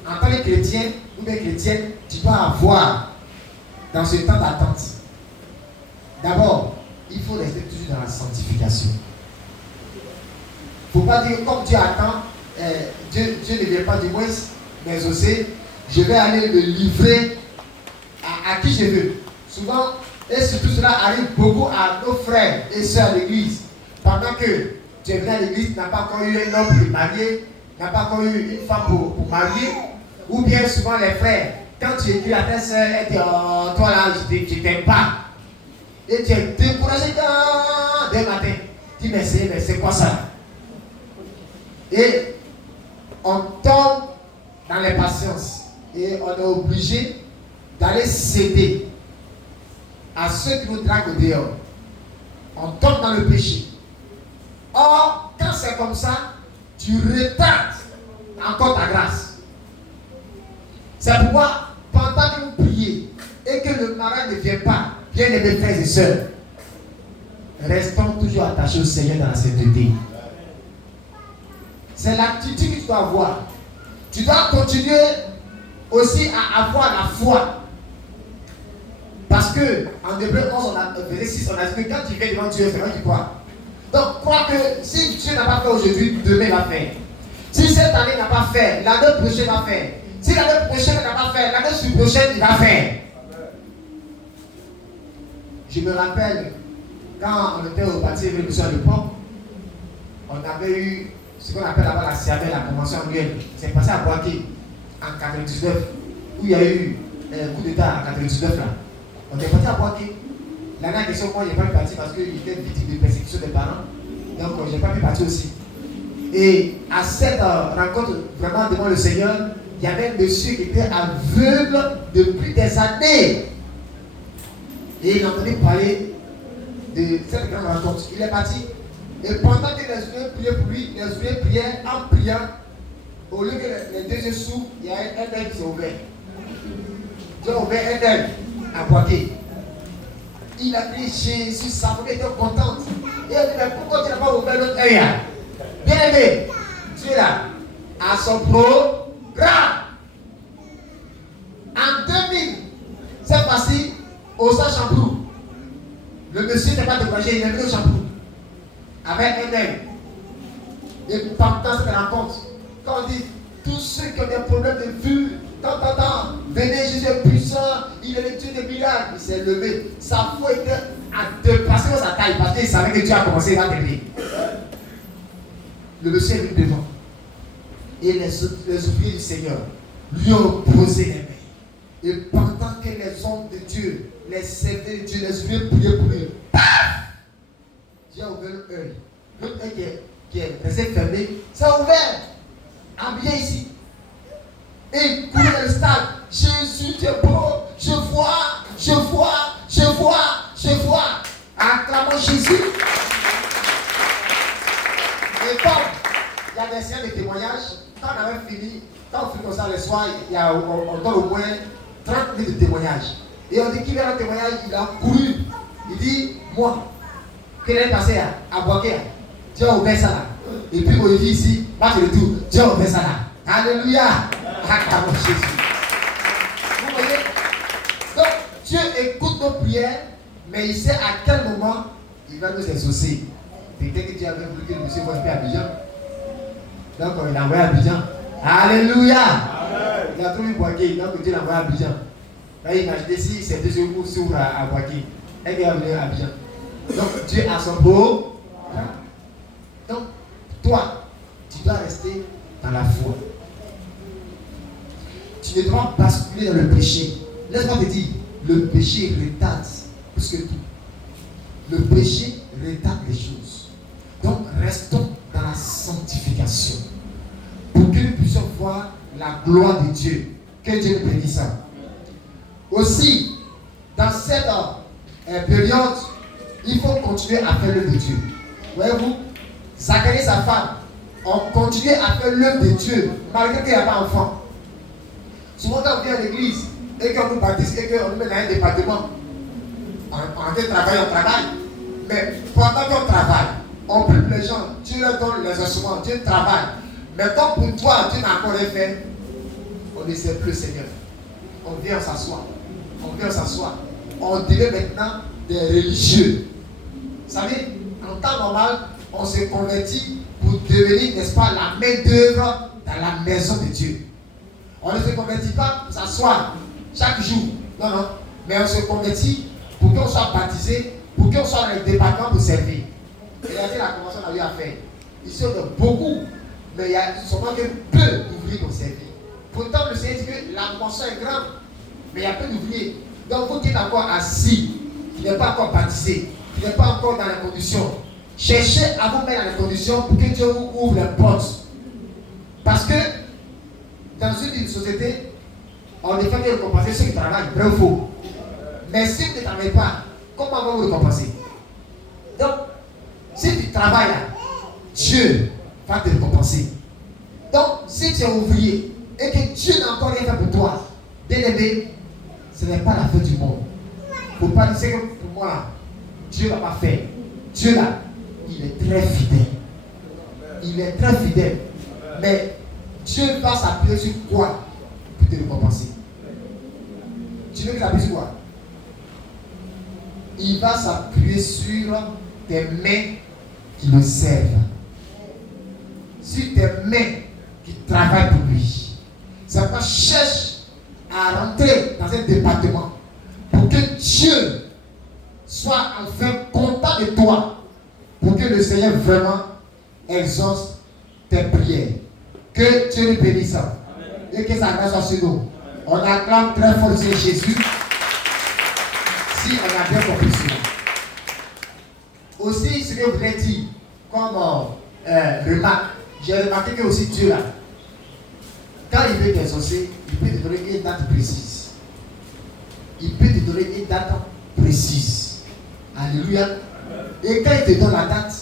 en tant que chrétien ou bien chrétienne, tu dois avoir dans ce temps d'attente. D'abord, il faut rester toujours dans la sanctification. Il ne faut pas dire comme Dieu attend, Dieu ne vient pas du moins m'exaucer, je vais aller le livrer à qui je veux. Souvent, et surtout cela arrive beaucoup à nos frères et sœurs à l'église. Pendant que tu es venu à l'église, tu n'as pas encore eu un homme pour marier, tu n'as pas encore eu une femme pour marier, ou bien souvent les frères, quand tu écris à ta sœur, elle dit oh, toi là, je ne t'aime pas. Et tu es découragé dès le matin. Tu dis mais c'est quoi ça? Et on tombe dans les patiences et on est obligé d'aller céder à ceux qui nous draguent au dehors. On tombe dans le péché. Or, quand c'est comme ça, tu retardes encore ta grâce. C'est pourquoi, pendant que vous priez et que le mariage ne vient pas, bien-aimés frères et sœurs, restons toujours attachés au Seigneur dans la sainteté. C'est l'attitude que tu dois avoir. Tu dois continuer aussi à avoir la foi. Parce que, en Hébreux 11, verset 6, on a dit que quand tu viens devant Dieu, c'est vrai que tu crois. Donc, crois que si Dieu n'a pas fait aujourd'hui, demain il va faire. Si cette année n'a pas fait, l'année prochaine va faire. Si l'année prochaine n'a pas fait, l'année prochaine il va faire. Je me rappelle, quand on était au bâti Révolution de Pont, on avait eu ce qu'on appelle là-bas la CAV, la convention annuelle. C'est passé à Boaké en 99, où il y a eu un coup d'État en 99 là. On est parti à Boaké. L'année en question, moi, je n'ai pas pu partir parce qu'il était victime de persécution des parents. Donc, je n'ai pas pu partir aussi. Et à cette rencontre, vraiment devant le Seigneur, il y avait un monsieur qui était aveugle depuis des années. Et il entendait parler de cette grande rencontre. Il est parti. Et pendant que les ouvriers priaient pour lui, les ouvriers priaient en priant. Au lieu que les deux yeux s'ouvrent, il y a un œil qui s'est ouvert. Dieu a ouvert un œil à Boaké. Il a crié Jésus, sa femme était contente. Et elle dit, mais pourquoi tu n'as pas ouvert l'autre œil? Bien aimé, Dieu là, à son programme. En 2000, cette fois-ci, au Champrou, le monsieur n'était pas découragé, il est venu au Champrou. Avec un œil. Et pendant cette rencontre, quand on dit, tous ceux qui ont des problèmes de vue, venez, Jésus est puissant, il est le Dieu des miracles. Il s'est levé. Sa foi était à dépasser sa taille parce qu'il savait que Dieu a commencé à t'aider. Le monsieur est venu devant. Et les ouvriers du Seigneur lui ont posé les mains. Et pendant que les hommes de Dieu, les serviteurs de Dieu, les ouvriers priaient pour lui, paf! Dieu a ouvert l'œil. L'autre œil qui est resté fermé, ça a ouvert. Habillé ici. Et il courait dans le stade. Jésus Jésus, tu es beau. Je vois. Acclamons Jésus. Et comme il y a des séances de témoignages, quand on avait fini, quand on finit comme ça le soir, on donne au moins 30 minutes de témoignages. Et on dit qu'il vient au témoignage, il a couru. Il dit, moi, que l'année passée à Boaké, Dieu a ouvert ça là. Et puis Olivier ici, match de retour, Dieu a ouvert ça là. Alléluia. Acclamons Jésus. Vous voyez? Donc, Dieu écoute nos prières, mais il sait à quel moment il va nous exaucer. Peut-être que Dieu avait voulu que le monsieur voie un peu à Abidjan. Donc, il a envoyé à Abidjan. Alléluia. Amen. Il a trouvé Boaké, donc Dieu l'a envoyé à Abidjan. Là, imaginez si ces 2 secours s'ouvrent à Boaké. Et qu'il va venir à Abidjan. Donc, Dieu a son beau. Donc, toi, tu dois rester dans la foi. Tu ne dois pas basculer dans le péché. Laisse-moi te dire, le péché retarde plus que tout. Le péché retarde les choses. Donc, restons dans la sanctification. Pour que nous puissions voir la gloire de Dieu. Que Dieu nous bénisse. Aussi, dans cette période, il faut continuer à faire l'œuvre de Dieu. Voyez-vous, Zacharie et sa femme ont continué à faire l'œuvre de Dieu, malgré qu'il n'y a pas d'enfant. Souvent, quand on vient à l'église et qu'on nous baptise et qu'on nous met dans un département, on travaille. Mais pendant qu'on travaille, on prie les gens, Dieu leur donne les instruments, Dieu travaille. Mais comme pour toi, Dieu n'a encore rien fait, on ne sait plus le Seigneur. On vient s'asseoir. On devient maintenant des religieux. Vous savez, en temps normal, on se convertit pour devenir, n'est-ce pas, la main d'œuvre dans la maison de Dieu. On ne se convertit pas pour s'asseoir chaque jour. Non. Mais on se convertit pour qu'on soit baptisé, pour qu'on soit dans le département pour servir. Regardez la convention qu'on a eu à faire. Ici, on a beaucoup, mais il y a seulement que peu d'ouvriers pour servir. Pourtant, le Seigneur dit que la convention est grande, mais il y a peu d'ouvriers. Donc, vous qui êtes encore assis, qui n'est pas encore baptisé, qui n'est pas encore dans les conditions, cherchez à vous mettre dans les conditions pour que Dieu vous ouvre les portes. Parce que dans une société, on ne fait que récompenser ceux qui travaillent, vrai ou faux. Mais si vous ne travaillez pas, comment va vous récompenser? Donc, si tu travailles là, Dieu va te récompenser. Donc, si tu es ouvrier et que Dieu n'a encore rien fait pour toi, bien aimé, ce n'est pas la fin du monde. Il ne faut pas dire que pour moi, là, Dieu ne va pas faire. Dieu là, il est très fidèle. Mais Dieu va s'appuyer sur quoi pour te récompenser? Tu veux qu'il s'appuie sur quoi? Il va s'appuyer sur tes mains qui le servent. Sur tes mains qui travaillent pour lui. Ça va chercher à rentrer dans un département pour que Dieu soit enfin content de toi, pour que le Seigneur vraiment exauce tes prières. Que Dieu nous bénisse et que sa grâce soit sur nous. On acclame très fort Seigneur Jésus. Si on a bien compris cela. Aussi, ce que je voulais dire, comme remarque, j'ai remarqué que aussi Dieu là, quand il veut t'exaucer, il peut te donner une date précise. Alléluia. Et quand il te donne la date,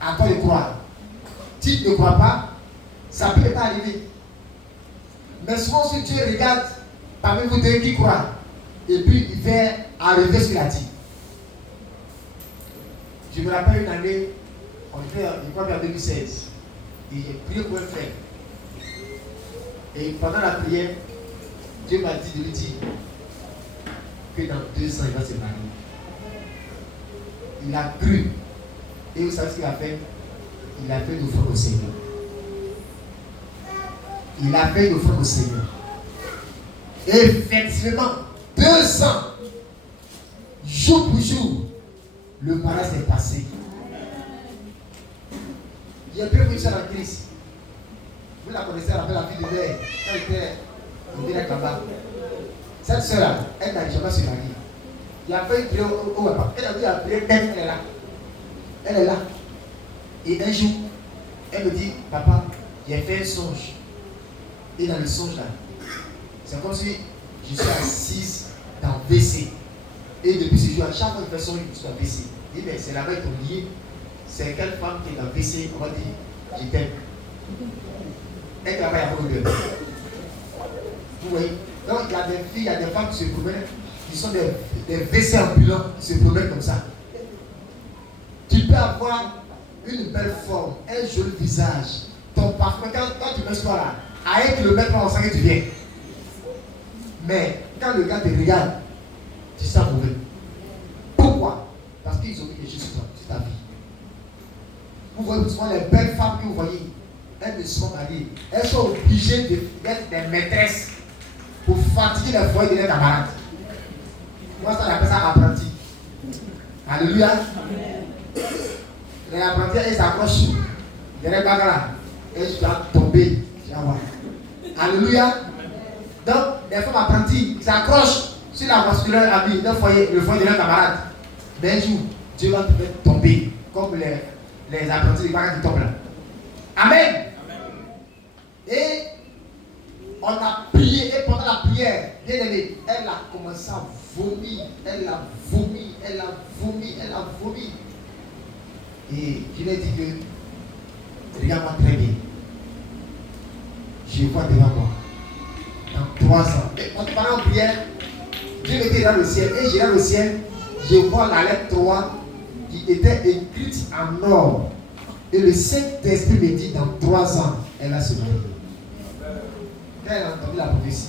à toi de croire. Si tu ne crois pas, ça ne peut pas arriver. Mais souvent, si Dieu regarde parmi vous deux qui croient, et puis il va arriver ce qu'il a dit. Je me rappelle une année, on était, je crois en 2016, et j'ai prié pour un frère. Et pendant la prière, Dieu m'a dit de lui dire que dans 2 ans, il va se marier. Il a cru. Et vous savez ce qu'il a fait? Il a fait une offrande au Seigneur. Et effectivement, 2 ans, jour pour jour, le mariage s'est passé. J'ai pu vous dire en Christ. Vous la connaissez, elle appelle la fille de Mère, quand elle était au Bénin Kamba. Cette soeur-là, elle n'a jamais se marié. Il a fait une prière au papa. Elle a dit la prière, elle est là. Elle est là. Et un jour, elle me dit, papa, j'ai fait un songe. Et dans le songe là, c'est comme si je suis assise dans WC. Et depuis ce jour, à chaque fois que je fais son lit, je suis dans WC. Je dis, mais c'est là-bas qu'ils t'ont lié. C'est quelle femme qui est dans WC, on va dire, je t'aime. Et là-bas, il n'y a pas d'odeur. Vous voyez? Donc, il y a des filles, il y a des femmes qui se promènent, qui sont des WC ambulants, qui se promènent comme ça. Tu peux avoir une belle forme, un joli visage, ton parfum, quand tu mets toi là, à 1 km, on sent que tu viens. Mais quand le gars te regarde, tu sens mauvais. Pourquoi? Parce qu'ils ont mis quelque chose sur toi, sur ta vie. Vous voyez souvent les belles femmes que vous voyez, elles ne sont pas mariées. Elles sont obligées d'être des maîtresses pour fatiguer les foyers de leurs camarades. Moi, ça, on appelle ça apprenti. Alléluia. Les apprentis, ils s'accrochent. Derrière Bagala. Et je dois tomber. Je vais voir. Alléluia. Donc, les femmes apprentis, ils s'accrochent sur la voiture de leur ami, le foyer de leurs camarades. Mais un jour, Dieu va te faire tomber. Comme les apprentis de Bagala qui tombent là. Amen. Et on a prié. Et pendant la prière, bien aimé, elle a commencé à vomir. Elle a vomi. Elle a vomi. Elle a vomi. Et je lui ai dit que, regarde-moi très bien. Je vois devant moi. Dans 3 ans. Et pendant la prière, Dieu m'était dans le ciel. Et j'ai dans le ciel, je vois la lettre 3 qui était écrite en or. Et le Saint-Esprit me dit, dans 3 ans, elle va se marier. Quand elle a entendu la prophétie,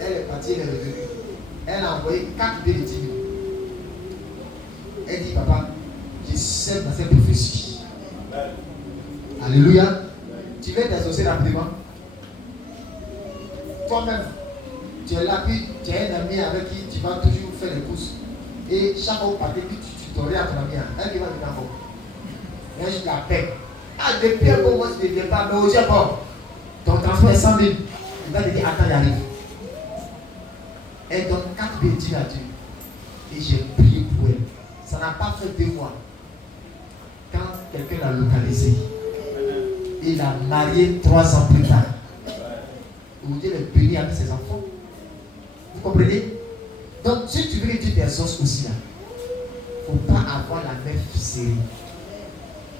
elle est partie, elle est revenue. Elle a envoyé 4 billets de 10 000. Elle dit, papa, je sais dans cette prophétie. Alléluia. Tu veux t'associer rapidement. Toi-même, tu es là, puis tu as un ami avec qui tu vas toujours faire les courses. Et chaque fois que vous partez, puis tu t'aurais à ton ami. Elle qui va venir encore. Et je l'appelle. Ah, depuis un bon mois, tu ne viens pas, mais aujourd'hui, bon, ton transport est 100 000. Il va te dire, attends, j'arrive. Elle donne 4 bêtises à Dieu. Et j'ai prié pour elle. Ça n'a pas fait 2 mois. Quand quelqu'un l'a localisé, il l'a marié 3 ans plus tard. Aujourd'hui, elle est bénie avec ses enfants. Vous comprenez? Donc, si tu veux que Dieu t'exauce aussi là, il ne faut pas avoir la même série.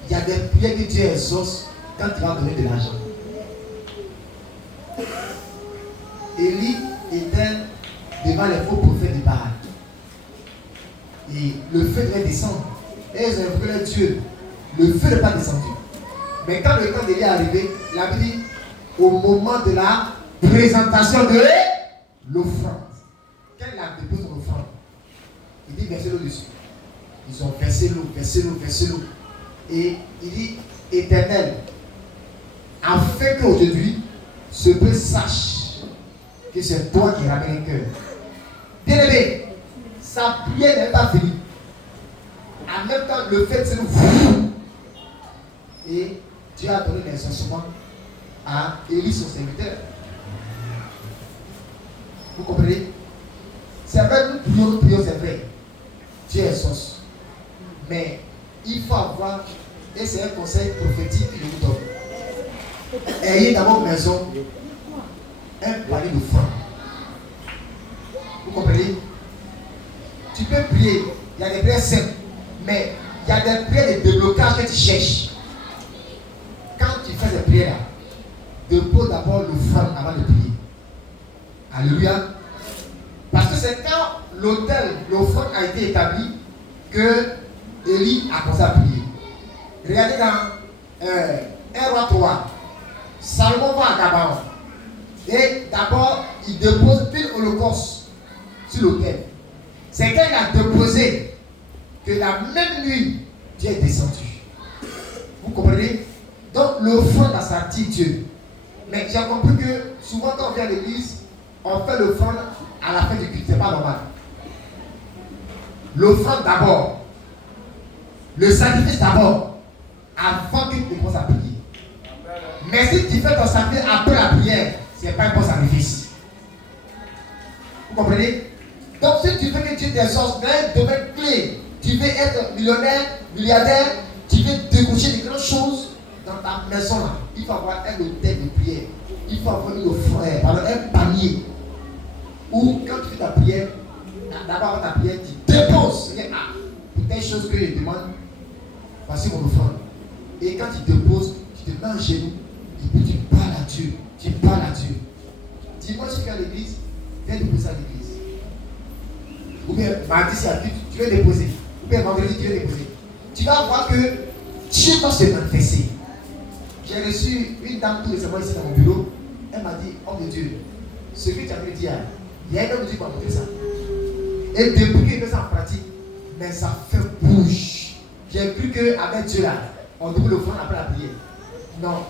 Il y a des prières que Dieu exauce quand tu vas donner de l'argent. Élie était devant les faux prophètes du Baal. Et le feu devait descendre. Et ils ont invoqué Dieu. Le feu n'est pas descendu. Mais quand le temps d'Élie est arrivé, il a dit au moment de la présentation de l'offrande. Quand il a déposé son offrande, il dit versez l'eau dessus. Ils ont versé l'eau, versé l'eau, versé l'eau. Et il dit Éternel, afin qu'aujourd'hui, ce peuple sache que c'est toi qui ramènes un cœur. Bien aimé, sa prière n'est pas finie. En même temps, le fait c'est nous. Et Dieu a donné l'instruction à Élie, son serviteur. Vous comprenez? C'est vrai, nous prions, c'est vrai. Dieu est sauce. Mais il faut avoir, et c'est un conseil prophétique que je vous donne. Ayez dans votre maison un panier de francs. Vous comprenez? Tu peux prier, il y a des prières simples, mais il y a des prières de déblocage que tu cherches. Quand tu fais ces prières-là, dépose d'abord l'offrande avant de prier. Alléluia. Parce que c'est quand l'autel, l'offrande a été établi que Élie a commencé à prier. Regardez dans 1 Roi 3. Salomon va à Gabaon. Et d'abord, il dépose une holocauste sur l'autel. C'est quand il a déposé que la même nuit, Dieu est descendu. Vous comprenez? Donc l'offrande a sorti Dieu. Mais j'ai compris que souvent quand on vient à l'église, on fait l'offrande à la fin du culte. Ce n'est pas normal. L'offrande d'abord. Le sacrifice d'abord. Avant que tu commences à prier. Mais si tu fais ton sacrifice après la prière, ce n'est pas un bon sacrifice. Vous comprenez? Donc si tu veux que Dieu t'exauce dans un domaine clé, tu veux être millionnaire, milliardaire, tu veux décrocher des grandes choses dans ta maison là, il faut avoir un hôtel de prière. Il faut avoir une offrande, un panier Ou quand tu fais ta prière, d'abord avant ta prière, tu déposes. Pour telle chose que je demande, voici mon offrande. Et quand tu déposes, tu te mets en genoux et puis tu parles à Dieu. Tu parles à Dieu. Dis-moi si tu es à l'église, viens déposer à l'église. Ou bien mardi c'est à Dieu, tu viens déposer. Ou bien vendredi tu viens déposer. Tu vas voir que Dieu va se manifester. J'ai reçu une dame tout récemment ici dans mon bureau. Elle m'a dit, homme de Dieu, ce que tu as pu dire, il y a un homme de Dieu qui m'a montré ça. Et depuis qu'il met ça en pratique, mais ça fait bouche. J'ai cru qu'avec Dieu là, on double le front après la prière. Non.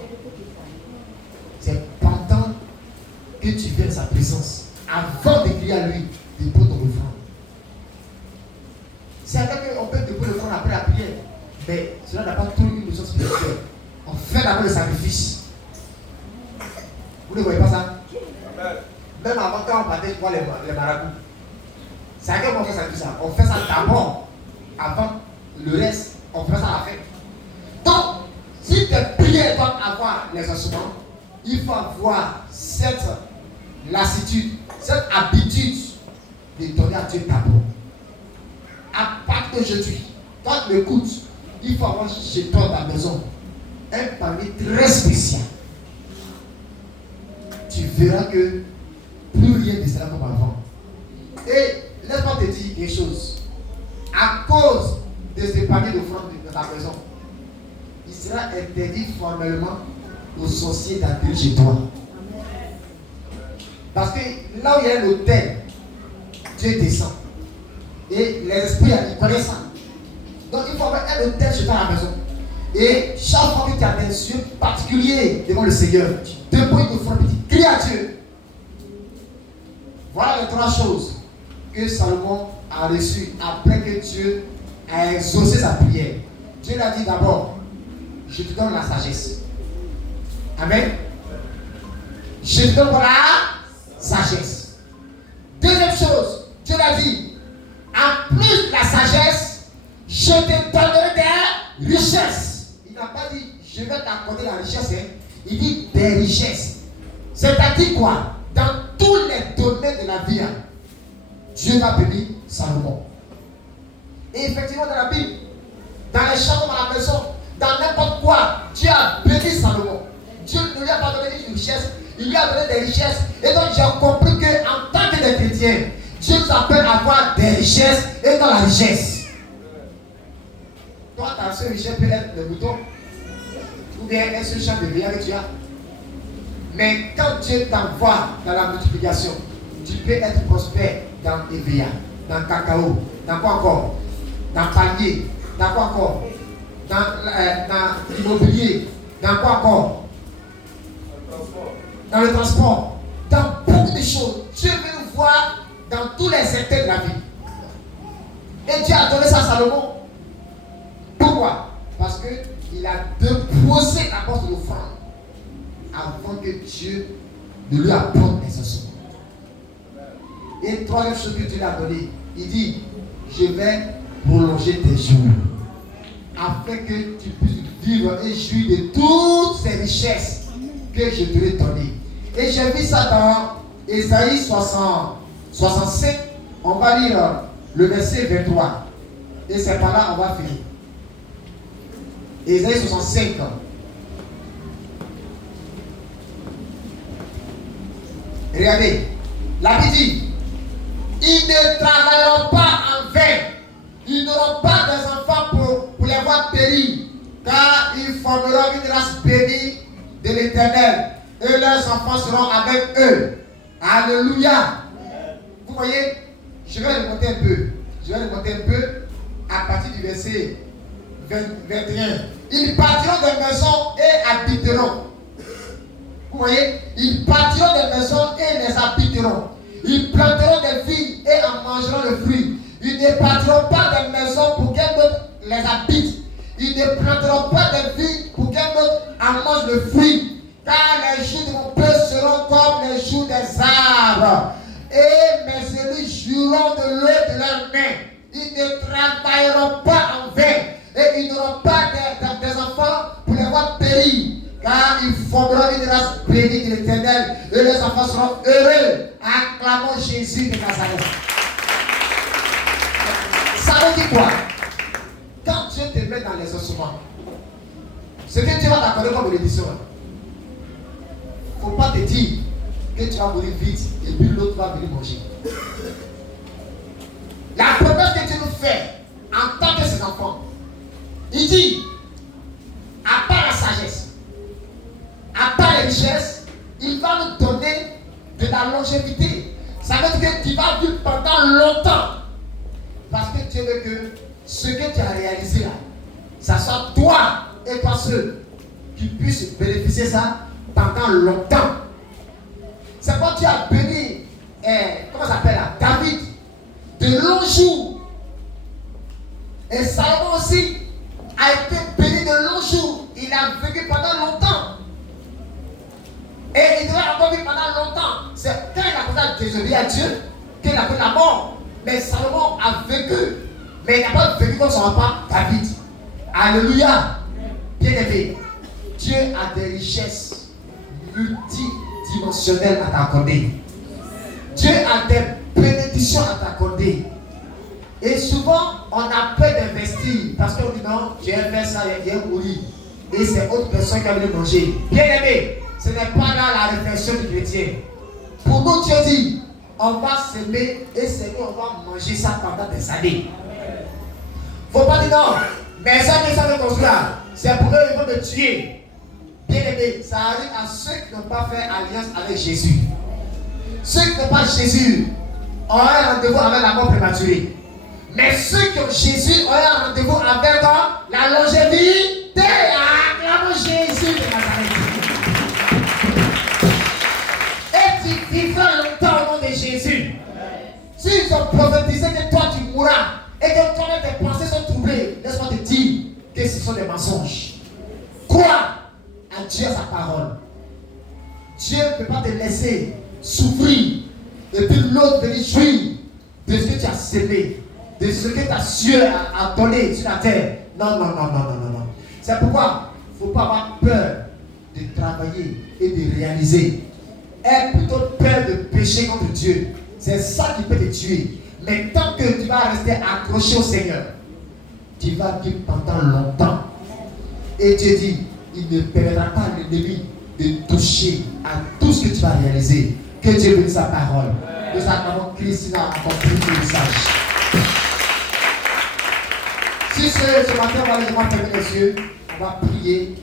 C'est pendant que tu viens de sa présence, avant de crier à lui, dépose ton offrande. C'est vrai qu'on peut déposer le front après la prière, mais cela n'a pas tout une notion spirituelle. On fait d'abord le sacrifice. Vous ne voyez pas ça? Même avant quand on partait pour les marabouts. C'est à quel moment on fait ça? On fait ça d'abord, avant le reste, on fait ça à la fin. Donc, si tes prières doivent avoir les instruments, il faut avoir cette lassitude, cette habitude de donner à Dieu d'abord. À partir d'aujourd'hui, quand tu m'écoutes, il faut avoir chez toi dans ta maison un panier très spécial. Tu verras que plus rien ne sera comme avant. Et laisse-moi te dire quelque chose. À cause de ce panier d'offrandes dans ta maison, il sera interdit formellement aux sorciers d'entrer chez toi. Parce que là où il y a l'autel, Dieu descend. Et les esprits, ils connaissent ça. Donc il faut avoir un autel chez toi à la maison. Et chaque fois que tu as des yeux particuliers devant le Seigneur, tu déposes une offrande et tu cries à Dieu. Voilà les trois choses que Salomon a reçues après que Dieu a exaucé sa prière. Dieu l'a dit d'abord, je te donne la sagesse. Amen. Je te donne la sagesse. Deuxième chose, Dieu l'a dit, en plus de la sagesse, je te donnerai des richesses. Il n'a pas dit, je vais t'accorder la richesse. Il dit des richesses. C'est-à-dire quoi? Dans tous les domaines de la vie, Dieu va bénir Salomon. Et effectivement, dans la Bible, dans les champs, dans la maison, dans n'importe quoi, Dieu a béni Salomon. Dieu ne lui a pas donné une richesse, il lui a donné des richesses. Et donc j'ai compris qu'en tant que des chrétiens, Dieu nous appelle à avoir des richesses et dans la richesse. Toi, ta seule richesse peut être le mouton, ou bien un seul champ de blé que tu as. Mais quand Dieu t'envoie dans la multiplication, tu peux être prospère dans EVA, dans le cacao, dans quoi encore? Dans le panier, dans quoi encore? Dans l'immobilier, dans quoi encore? Dans le transport, dans beaucoup de choses. Dieu veut nous voir dans tous les secteurs de la vie. Et Dieu a donné ça à Salomon. Pourquoi? Parce qu'il a déposé la porte de l'offrande avant que Dieu ne lui apporte les instruments. Et troisième chose que Dieu lui a donné, il dit, je vais prolonger tes jours afin que tu puisses vivre et jouir de toutes ces richesses que je te vais donner. Et j'ai vu ça dans Ésaïe 65. On va lire le verset 23. Et c'est par là on va finir. Ésaïe 65. Regardez. La Bible dit, ils ne travailleront pas en vain. Ils n'auront pas des enfants pour les voir périr. Car ils formeront une race bénie de l'Éternel. Et leurs enfants seront avec eux. Alléluia. Vous voyez, je vais remonter un peu. À partir du verset 21. Ils partiront des maisons et habiteront. Vous voyez, ils partiront des maisons et les habiteront. Ils planteront des vignes et en mangeront le fruit. Ils ne partiront pas des maisons pour qu'un autre les habite. Ils ne planteront pas des vignes pour qu'un autre en mange le fruit. Car les jours de mon peuple seront comme les jours des arbres. Et mes élus joueront de l'eau de leurs mains. Ils ne travailleront pas en vain. Et ils n'auront pas des enfants pour les voir périr. Car ils formeront une race bénie de l'Éternel. Et les enfants seront heureux à acclamons Jésus de Nazareth. Ça veut dire quoi? Quand Dieu te met dans les ossements, ce que Dieu va t'accorder comme bénédiction, il ne faut pas te dire que tu vas mourir vite et puis l'autre va venir manger. La promesse que Dieu nous fait en tant que ses enfants, il dit, à part la sagesse, à part les richesses, il va nous donner de la longévité. Ça veut dire que tu vas vivre pendant longtemps. Parce que Dieu veut que ce que tu as réalisé là, ça soit toi et toi seul qui puissent bénéficier de ça pendant longtemps. C'est quand tu as béni, comment ça s'appelle là, David, de longs jours. Et Salomon aussi a été béni de longs jours. Il a vécu pendant longtemps. Et il devrait encore vivre pendant longtemps. C'est quand il a commencé à désobéir à Dieu qu'il a fait la mort. Mais Salomon a vécu. Mais il n'a pas vécu comme son papa David. Alléluia. Bien aimé, Dieu a des richesses multidimensionnelles à t'accorder. Dieu a des bénédictions à t'accorder. Et souvent, on a peur d'investir parce qu'on dit non, j'ai fait ça, il vient mourir. Et c'est autre personne qui a venu manger. Bien aimé, ce n'est pas là la réflexion du chrétien. Pour nous, Dieu dit, on va s'aimer et c'est nous, on va manger ça pendant des années. Faut pas dire non, mais ça que ça veut construire, c'est pour eux, ils vont me tuer. Bien aimé, ça arrive à ceux qui n'ont pas fait alliance avec Jésus. Ceux qui n'ont pas Jésus ont un rendez-vous avec la mort prématurée. Mais ceux qui ont Jésus ont un rendez-vous avec la longévité. Acclamons Jésus de Nazareth. Et tu vivras longtemps au nom de Jésus. S'ils ont prophétisé que toi tu mourras et que toi-même tes pensées sont troublées, laisse-moi te dire que ce sont des mensonges. Crois à Dieu, à sa parole. Dieu ne peut pas te laisser souffrir et puis l'autre venir jouir de ce que tu as semé, de ce que ta Dieu a donné sur la terre. Non. C'est pourquoi il ne faut pas avoir peur de travailler et de réaliser. Aie plutôt peur de pécher contre Dieu. C'est ça qui peut te tuer. Mais tant que tu vas rester accroché au Seigneur, tu vas vivre pendant longtemps. Et Dieu dit, il ne permettra pas à l'ennemi de toucher à tout ce que tu vas réaliser. Que Dieu bénisse sa parole. Nous avons Christina a compris le message. Si ce matin on va légèrement fermer les yeux, on va prier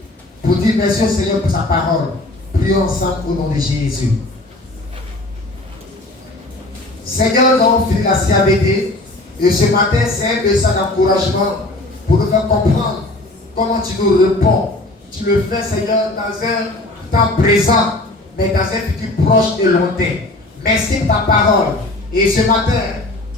pour dire merci au Seigneur pour sa parole. Prions ensemble au nom de Jésus. Seigneur, nous avons fini la CABD et ce matin c'est un message d'encouragement pour nous faire comprendre comment tu nous réponds. Tu le fais, Seigneur, dans un temps présent, mais dans un futur proche et lointain. Merci pour ta parole. Et ce matin,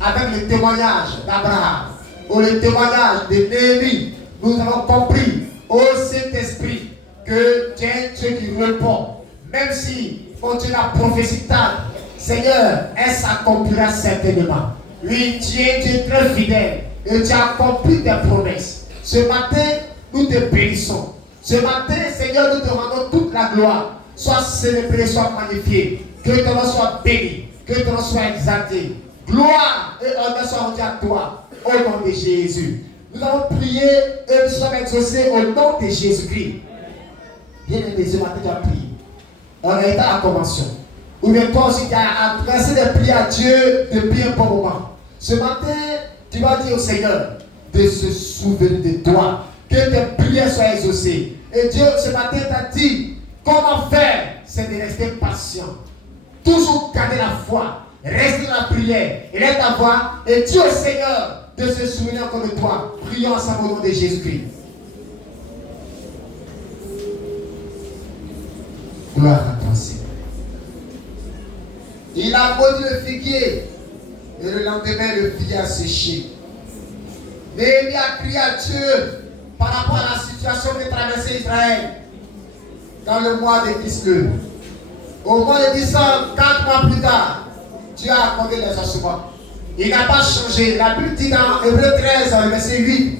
avec le témoignage d'Abraham, ou le témoignage de Néhémie, nous avons compris, ô Saint-Esprit, que tu es un Dieu qui répond. Même si, quand tu la prophétie tarde, Seigneur, elle s'accomplira certainement. Oui, tu es Dieu très fidèle et tu as accompli tes promesses. Ce matin, nous te bénissons. Ce matin, Seigneur, nous te rendons toute la gloire. Sois célébré, sois magnifié. Que ton nom soit béni. Que ton nom soit exalté. Gloire et honneur soient rendus à toi. Au nom de Jésus. Nous avons prié et nous sommes exaucés au nom de Jésus-Christ. Bien aimé, ce matin, tu as prié. On est dans la convention. Ou bien toi aussi, tu as adressé des prières à Dieu depuis un bon moment. Ce matin, tu vas dire au Seigneur de se souvenir de toi. Que tes prières soient exaucées. Et Dieu, ce matin, t'a dit comment faire, c'est de rester patient. Toujours garder la foi. Rester dans la prière. Et laisse ta voix. Et Dieu, Seigneur, de se souvenir encore de toi. Prions ensemble au nom de Jésus-Christ. Gloire à toi, Seigneur. Il a maudit le figuier. Et le lendemain, le figuier a séché. Néhémie a crié à Dieu par rapport à la situation que traversait Israël dans le mois de Kislev. Au mois de décembre, 4 mois plus tard, Dieu a accordé les ossements. Il n'a pas changé. La Bible dit dans Hébreux 13, verset 8,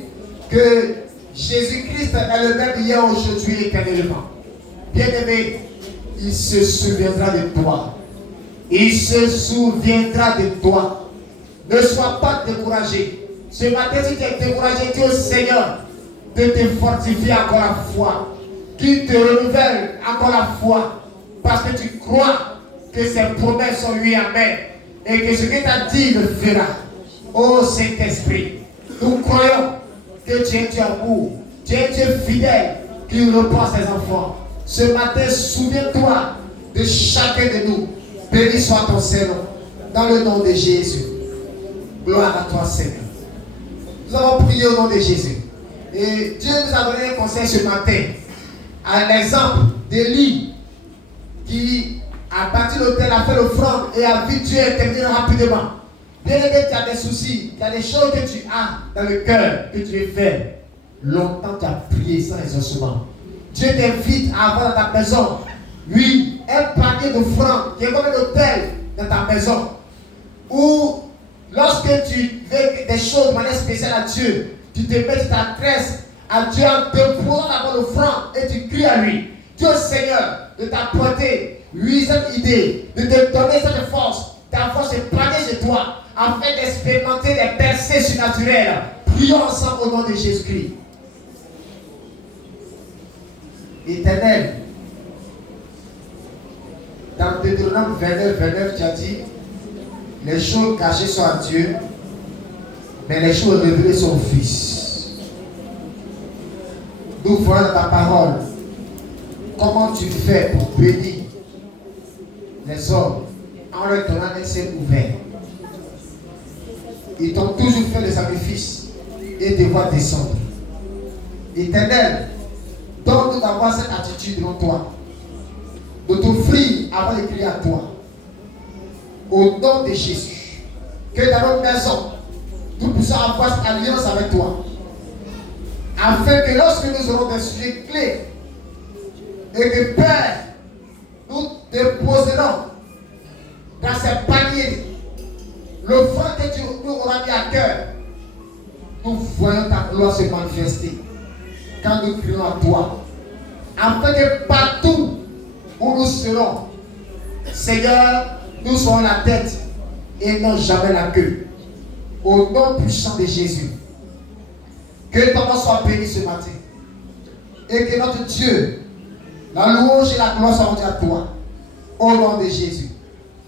que Jésus-Christ est le même hier, aujourd'hui et éternellement. Bien-aimé, il se souviendra de toi. il se souviendra de toi. Ne sois pas découragé. Ce matin, si tu es découragé, dis au Seigneur de te fortifier encore la foi, qu'il te renouvelle encore la foi, parce que tu crois que ses promesses sont oui, amen, et que ce que tu as dit le fera. Ô Saint-Esprit, nous croyons que tu es Dieu amour, tu es Dieu fidèle qui reprend ses enfants. Ce matin, souviens-toi de chacun de nous. Béni soit ton Seigneur, dans le nom de Jésus. Gloire à toi, Seigneur. Nous avons prié au nom de Jésus. Et Dieu nous a donné un conseil ce matin. Un exemple d'Élie qui a bâti l'autel, a fait l'offrande et a vu Dieu intervenir rapidement. Bien aimé, tu as des soucis, il y a des choses que tu as dans le cœur, que tu veux faire. Longtemps tu as prié sans exaucement. Dieu t'invite à avoir dans ta maison, oui, un panier d'offrande qui est comme un hôtel dans ta maison. Où lorsque tu veux des choses de manière spéciale à Dieu, tu te mets, tu t'adresses à Dieu en te posant d'abord l'offrande et tu cries à lui. Dieu Seigneur, de t'apporter, oui, cette idée, de te donner cette force, d'avoir ce panier chez toi, afin d'expérimenter des percées surnaturelles. Prions ensemble au nom de Jésus-Christ. Éternel, dans Deutéronome 29, tu as dit, les choses cachées sont à Dieu, mais les choses révélées sont au Fils. Nous voyons dans ta parole comment tu fais pour bénir les hommes en leur donnant un ciel ouvert. Ils t'ont toujours fait des sacrifices et te voir descendre. Éternel, donne-nous d'avoir cette attitude devant toi, de t'offrir avant de crier à toi. Au nom de Jésus, que dans notre maison, nous puissions avoir cette alliance avec toi, afin que lorsque nous aurons des sujets clés, et que Père, nous déposerons dans ces paniers l'offrande que tu nous auras mis à cœur, nous voyons ta gloire se manifester quand nous crions à toi, afin que partout où nous serons, Seigneur, nous serons la tête et non jamais la queue. Au nom puissant de Jésus, que ton nom soit béni ce matin et que notre Dieu, la louange et la gloire soient rendues à toi. Au nom de Jésus.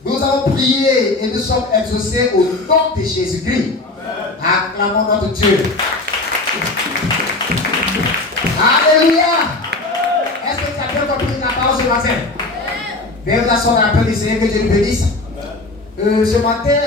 Nous avons prié et nous sommes exaucés au nom de Jésus-Christ. Acclamons notre Dieu. Alléluia. Est-ce que tu as bien compris la parole ce matin? Viens vous asseoir dans la paix du Seigneur, que Dieu nous bénisse. Ce matin,